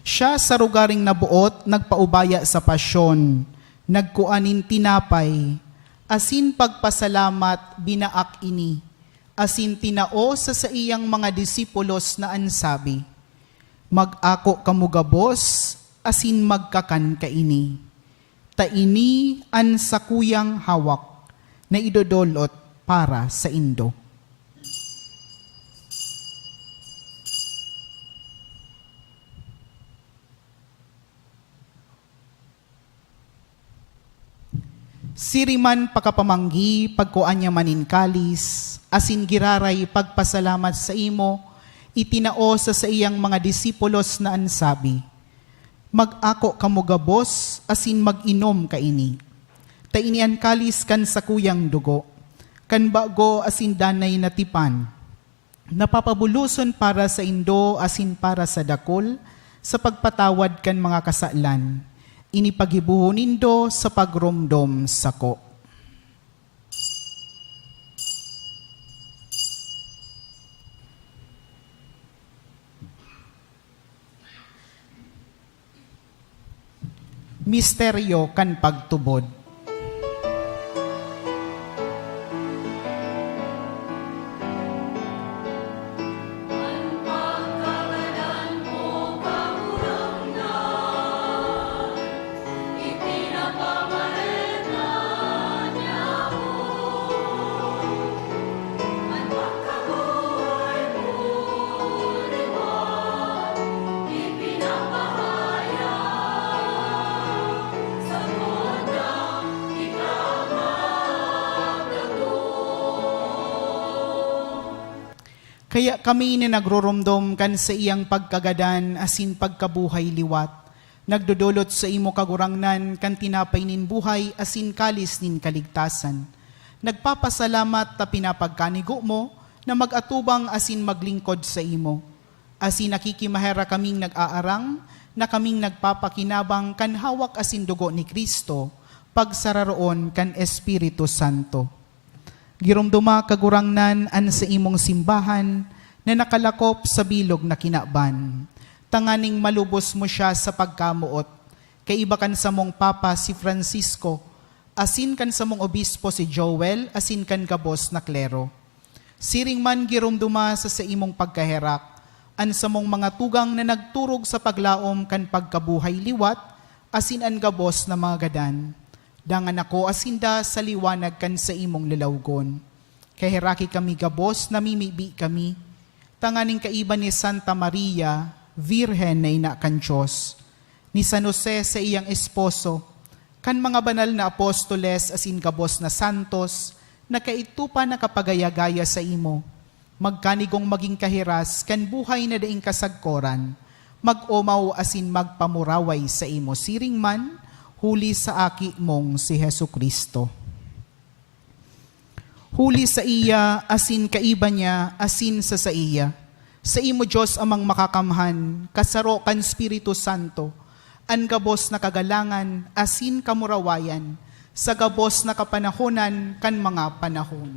Siya sa rugaring nabuot, nagpaubaya sa pasyon, nagkuanin tinapay, asin pagpasalamat binaak ini, asin tinao sa iyang mga disipulos na ansabi, mag-ako kamugabos, asin magkakan kaini. Taini an sakuyang hawak na idodolot para sa Indo. Siriman pakapamanggi, pagkuan niya maninkalis, asin giraray pagpasalamat sa imo, itinao sa iyang mga disipulos na ansabi, mag-ako kamugabos, asin mag-inom kaini. Tainian kalis kan sa kuyang dugo, kan bago asin danay na tipan, napapabuluson para sa Indo asin para sa dakol, sa pagpatawad kan mga kasalan, inipagibuho nindo sa pagromdom sako. Misteryo kan pagtubod. Kaya kami na nagroromdom kan sa iyang pagkagadan asin pagkabuhay liwat. Nagdodolot sa imo kagurangnan kan tinapay nin buhay asin kalis nin kaligtasan. Nagpapasalamat ta pinapagkanigo mo na mag-atubang asin maglingkod sa imo. Asin nakikimahera kaming nag-aarang na kaming nagpapakinabang kan hawak asin dugo ni Kristo pagsararoon kan Espiritu Santo. Giromduma kagurangnan an sa imong simbahan na nakalakop sa bilog na kinaban. Tanganing malubos mo siya sa pagkamuot. Kaiba kan sa mong Papa si Francisco, asin kan sa mong Obispo si Joel, asin kan kabos na klero. Siring man giromduma sa imong pagkaherak, an sa mong mga tugang na nagturog sa paglaom kan pagkabuhay liwat, asin an gabos na mga gadan. Dangan ako asinda sa liwanag kan sa imong lalawgon. Kahiraki kami gabos, namimibi kami. Tanganing kaiba ni Santa Maria, Virhen na ina kan Diyos. Ni San Jose sa iyang esposo, kan mga banal na apostoles asin gabos na santos, na kaitupa na kapagayagaya sa imo. Magkanigong maging kahiras, kan buhay na daing kasagkoran. Mag-omaw asin magpamuraway sa imo siring man, huli sa aki mong si Jesucristo. Huli sa iya, asin kaiba niya, asin sa iya. Sa imo Diyos amang makakamhan, kasaro kan Espiritu Santo, an gabos na kagalangan, asin kamurawayan, sa gabos na kapanahonan kan mga panahon.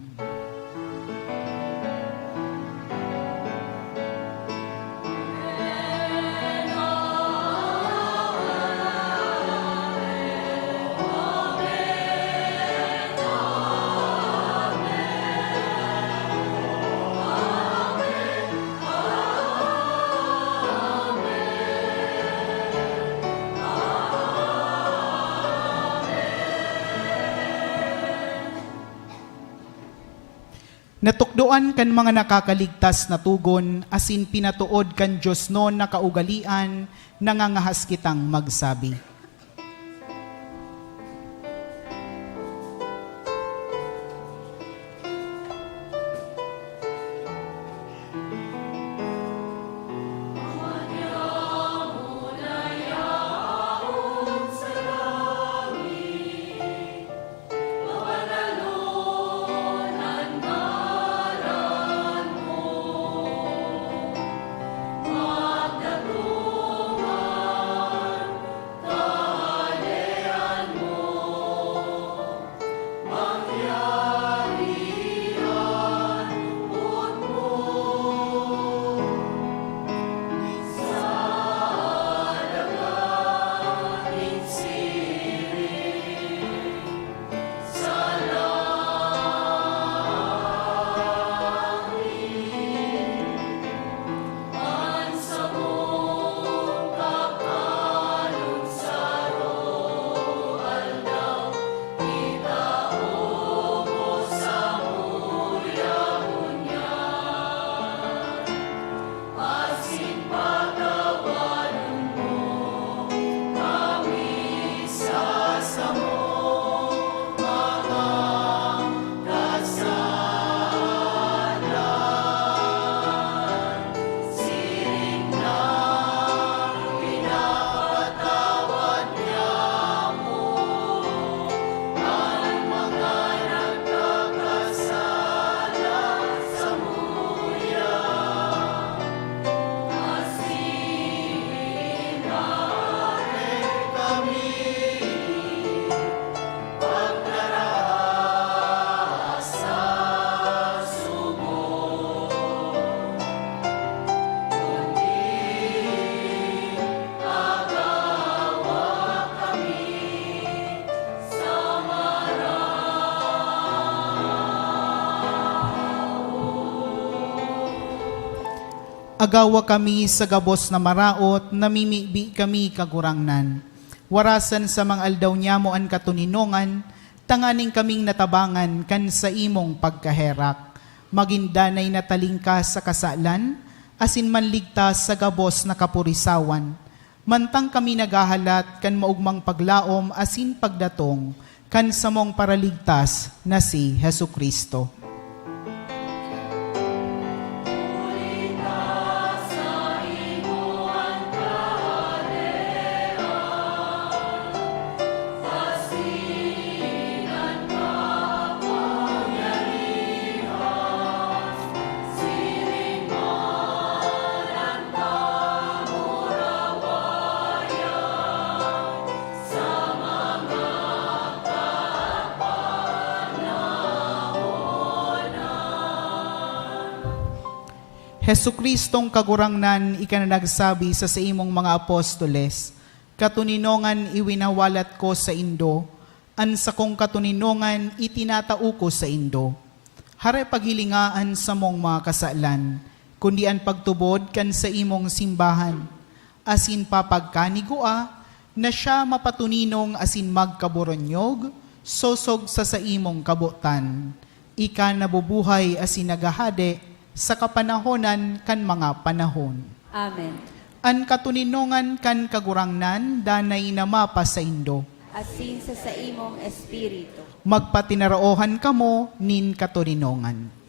Natukdoan kan mga nakakaligtas na tugon, asin pinatuod kan Diyos noon na kaugalian, nangangahas kitang magsabi. Agawa kami sa gabos na maraot, namimibi kami kagurangnan. Warasan sa mga aldaw niya mo an katuninongan, tanganing kaming natabangan kan sa imong pagkaherak. Magindanay na talingkas sa kasalan, asin manligtas sa gabos na kapurisawan. Mantang kami nagahalat kan maugmang paglaom asin pagdatong, kan samong paraligtas na si Hesu Kristo. Hesukristong kagurangnan ikananagsabi sa imong mga apostoles, katuninongan iwinawalat ko sa Indo, an sa kong katuninongan itinatao ko sa Indo. Hare paghilingaan sa mong mga kasalan, kundi an pagtubod kan sa imong simbahan, asin papagkanigua, na siya mapatuninong asin magkaboronyog, sosog sa imong kabutan. Ika nabubuhay asin nagahade, sa kapanahonan kan mga panahon. Amen. An katuninongan kan kagurangnan, danay na mapa sa Indo. Asin sa imong espiritu. Magpatinaraohan kamo, nin katuninongan.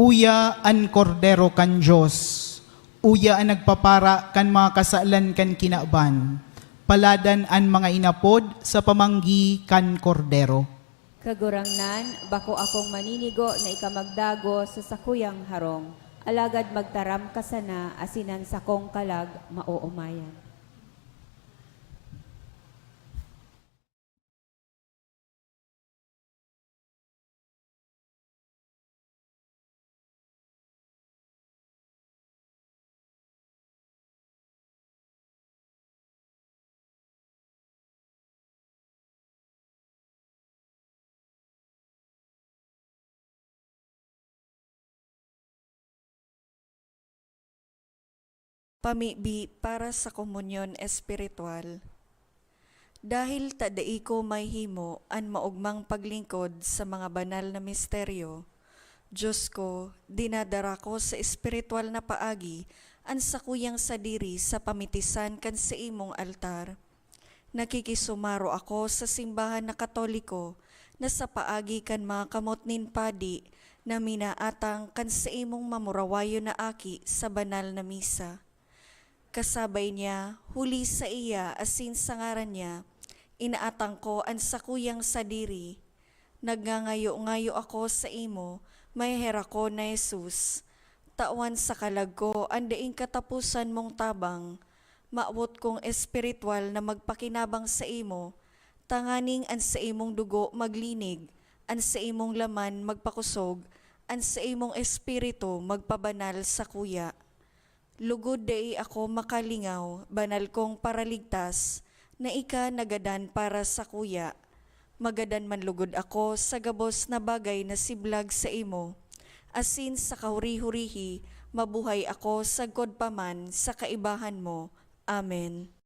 Uya an kordero kan Diyos, uya an nagpapara kan mga kasalan kan kinaban, paladan an mga inapod sa pamanggi kan kordero. Kagurangnan, bako akong maninigo na ikamagdago sa sakuyang harong. Alagad magtaram ka sana, asinan sa kong kalag, mauumayan. Pamibi para sa komunyon espiritual. Dahil tadai ko may himo an maugmang paglingkod sa mga banal na misteryo, Diyos ko, dinadara ko sa espiritual na paagi an sakuyang sadiri sa pamitisan kan sa imong altar. Nakikisumaro ako sa simbahan na Katoliko na sa paagi kan mga kamotnin padi na minaatang kan sa imong mamurawayo na aki sa banal na misa. Kasabay niya, huli sa iya asin sa ngaran niya, inaatang ko ang sakuyang sadiri. Nagngangayo-ngayo ako sa imo, may hera ko na Jesus. Tawan sa kalag ko, ang daing katapusan mong tabang. Maawot kong espiritual na magpakinabang sa imo, tanganing an sa imong dugo maglinig, an sa imong laman magpakusog, an sa imong espiritu magpabanal sa kuya. Lugod dai ako makalingaw, banal kong paraligtas, na ika nagadan para sa kuya. Magadan man lugod ako sa gabos na bagay na siblag sa imo. Asin sa kahuri-hurihi, mabuhay ako sa godpaman sa kaibahan mo. Amen.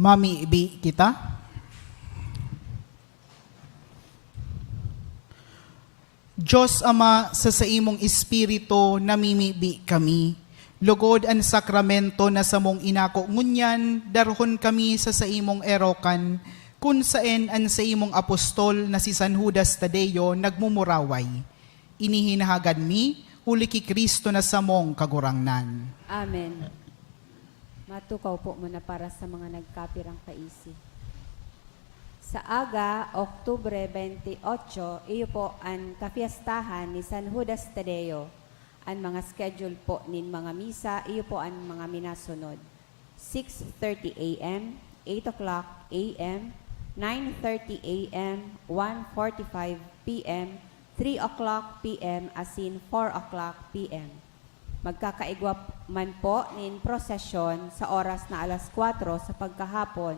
Mami ibi kita. Diyos Ama, sa imong Espiritu namimibi kami. Lugod ang sakramento na sa mong inako ngunyan, darhon kami sa imong erokan, kun saan ang sa imong apostol na si San Judas Tadeo nagmumuraway. Inihinahagad mi, huli ki Kristo na sa mong kagurangnan. Amen. Matukaw po muna para sa mga nagkapirang kaisi. Sa aga, Oktubre 28, iyo po ang kafiestahan ni San Judas Tadeo. Ang mga schedule po nin mga misa, iyo po ang mga minasunod. 6:30 a.m., 8 o'clock a.m., 9:30 a.m., 1:45 p.m., 3 o'clock p.m., asin 4 o'clock p.m. Magkakaigwa man po nin prosesyon sa oras na alas 4 sa pagkahapon,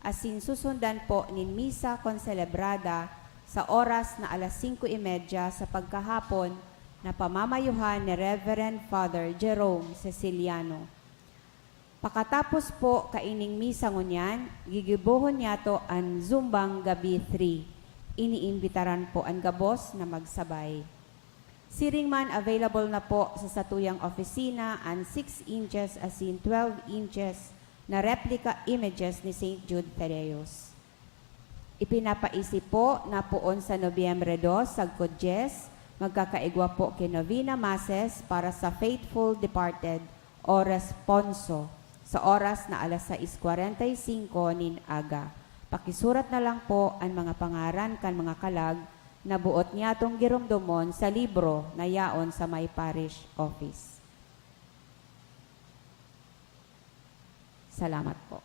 asin susundan po nin misa konselebrada sa oras na alas 5:30 sa pagkahapon na pamamayuhan ni Reverend Father Jerome Ceciliano. Pakatapos po kaining misa ngunyan, gigibuhon niya to ang Zumbang Gabi 3. Iniimbitaran po ang gabos na magsabay. Siring man available na po sa satuyang opisina ang 6 inches asin 12 inches na replica images ni St. Jude Thaddeus. Ipinapaisip po na poon sa Nobyembre 2, Sagkod 10, magkakaigwa po kinovena masses para sa faithful departed o responso sa oras na alas 6:45 nin aga. Pakisurat na lang po ang mga pangaran kan mga kalag na buot niya tong girumdomon sa libro na yaon sa may parish office. Salamat po.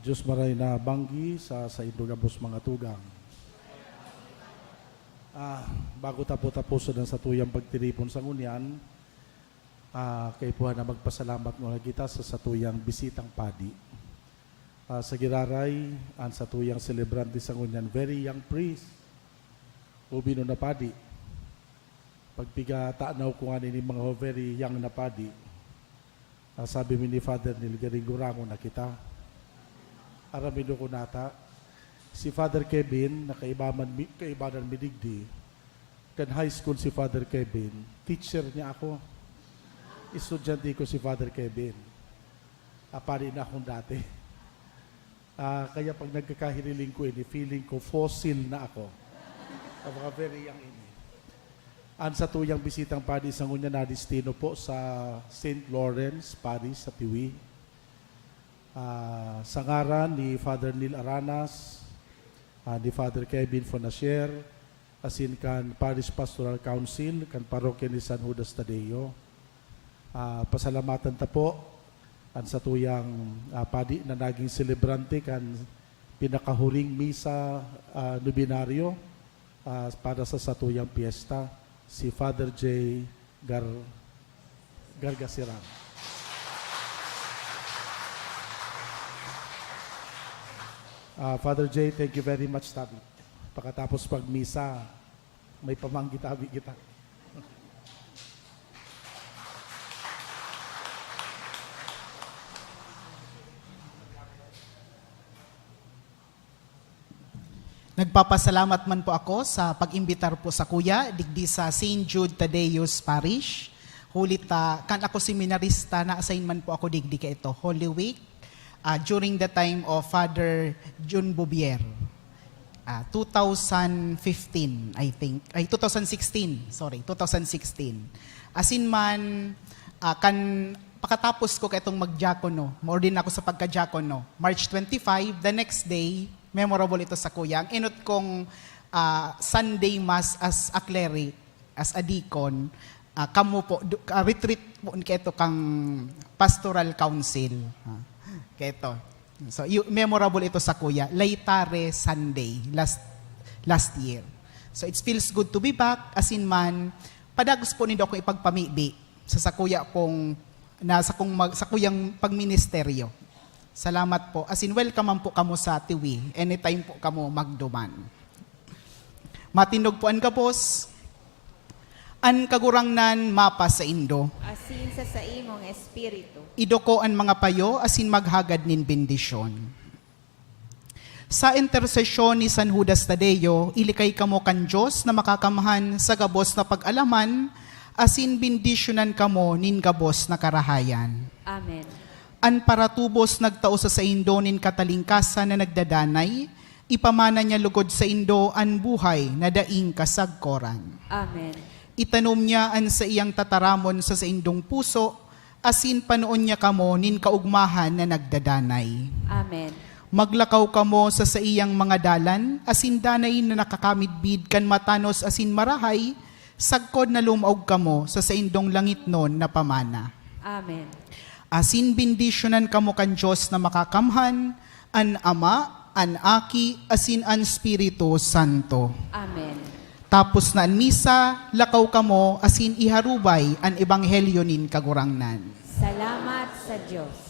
Diyos maray na banggi sa indugabos mga tugang. Bago tapuson ang satuyang pagtiripon sa ngunyan, kay puha na magpasalamat muna kita sa satuyang bisitang padi. Sa giraray, ang satuyang celebrante sa ngunyan, very young priest, ubino na padi. Pagpiga taanaw ko nga ni mga very young na padi, sabi mi ni Father Nilgaring Gurango na kita, aramido ko nata, si Father Kevin, na kaibanan midigdi, kan high school si Father Kevin, teacher niya ako, estudyante ko si Father Kevin, apari na akong dati. Kaya pag nagkakahiriling ko feeling ko fossil na ako, mga very young ini. Ang satuyang bisitang padi sa ngunya na destino po sa St. Lawrence, Paris, sa Tiwi. Sa ngaran ni Father Neil Aranas, ni Father Kevin Fonasier, asin kan Parish Pastoral Council, kan parokya ni San Judas Tadeo. Pasalamatan ta po ang satuyang padi na naging celebrante kan pinakahuling misa nobinaryo para sa satuyang piyesta, si Father J. Gargasiran. Father J, thank you very much, tabi. Pagkatapos pag-misa, may pamanggi tabi kita. Nagpapasalamat man po ako sa pag-imbitar po sa kuya, digdi sa St. Jude Thaddeus Parish. Hulit, kan ako seminarista, na-assign man po ako digdi ka ito, Holy Week, during the time of Father Jun Bobier. 2015, I think. 2016, sorry, 2016. Asin man, pakatapos ko kaitong mag-diakono, ma-ordin ako sa pagka-diakono, March 25, the next day, memorable ito sa kuya. Ang inot kong Sunday Mass as a cleric, as a deacon, kamo po, retreat po ito kang pastoral council. Ito. So, memorable ito sa kuya. Laytare Sunday, last year. So, it feels good to be back. As in man, padagos po nindo akong ipagpamibi sa kuya pong, sa kuyang pagministeryo. Salamat po. As in, welcome man po kamo sa Tiwi. Anytime po kamo magduman. Matindog po ang kapos. An kagurangnan mapa sa indo. asin sa imong espiritu. Idoko an mga payo asin maghagad nin bendisyon. Sa intersesyon ni San Judas Tadeo, ilikay kamo kan Diyos na makakamahan sa gabos na pag-alaman, asin bendisyonan kamo nin gabos na karahayan. Amen. An paratubos nagtao sa indo nin katalingkasan na nagdadanay, ipamana niya lugod sa indo an buhay na daing kasagkoran. Amen. Itanom niya an sa iyang tataramon sa indong puso, asin panoon niya kamo nin kaugmahan na nagdadanay. Amen. Maglakaw kamo sa iyang mga dalan, asin danay na nakakamidbid kan matanos asin marahay, sagkod na lumaog kamo sa indong langit non na pamana. Amen. Asin bendisyonan kamo kan Diyos na makakamhan, an Ama, an Aki, asin an Espiritu Santo. Amen. Tapos na an misa, lakaw kamo, asin iharubay an ebanghelyo nin kagurangnan. Salamat sa Diyos.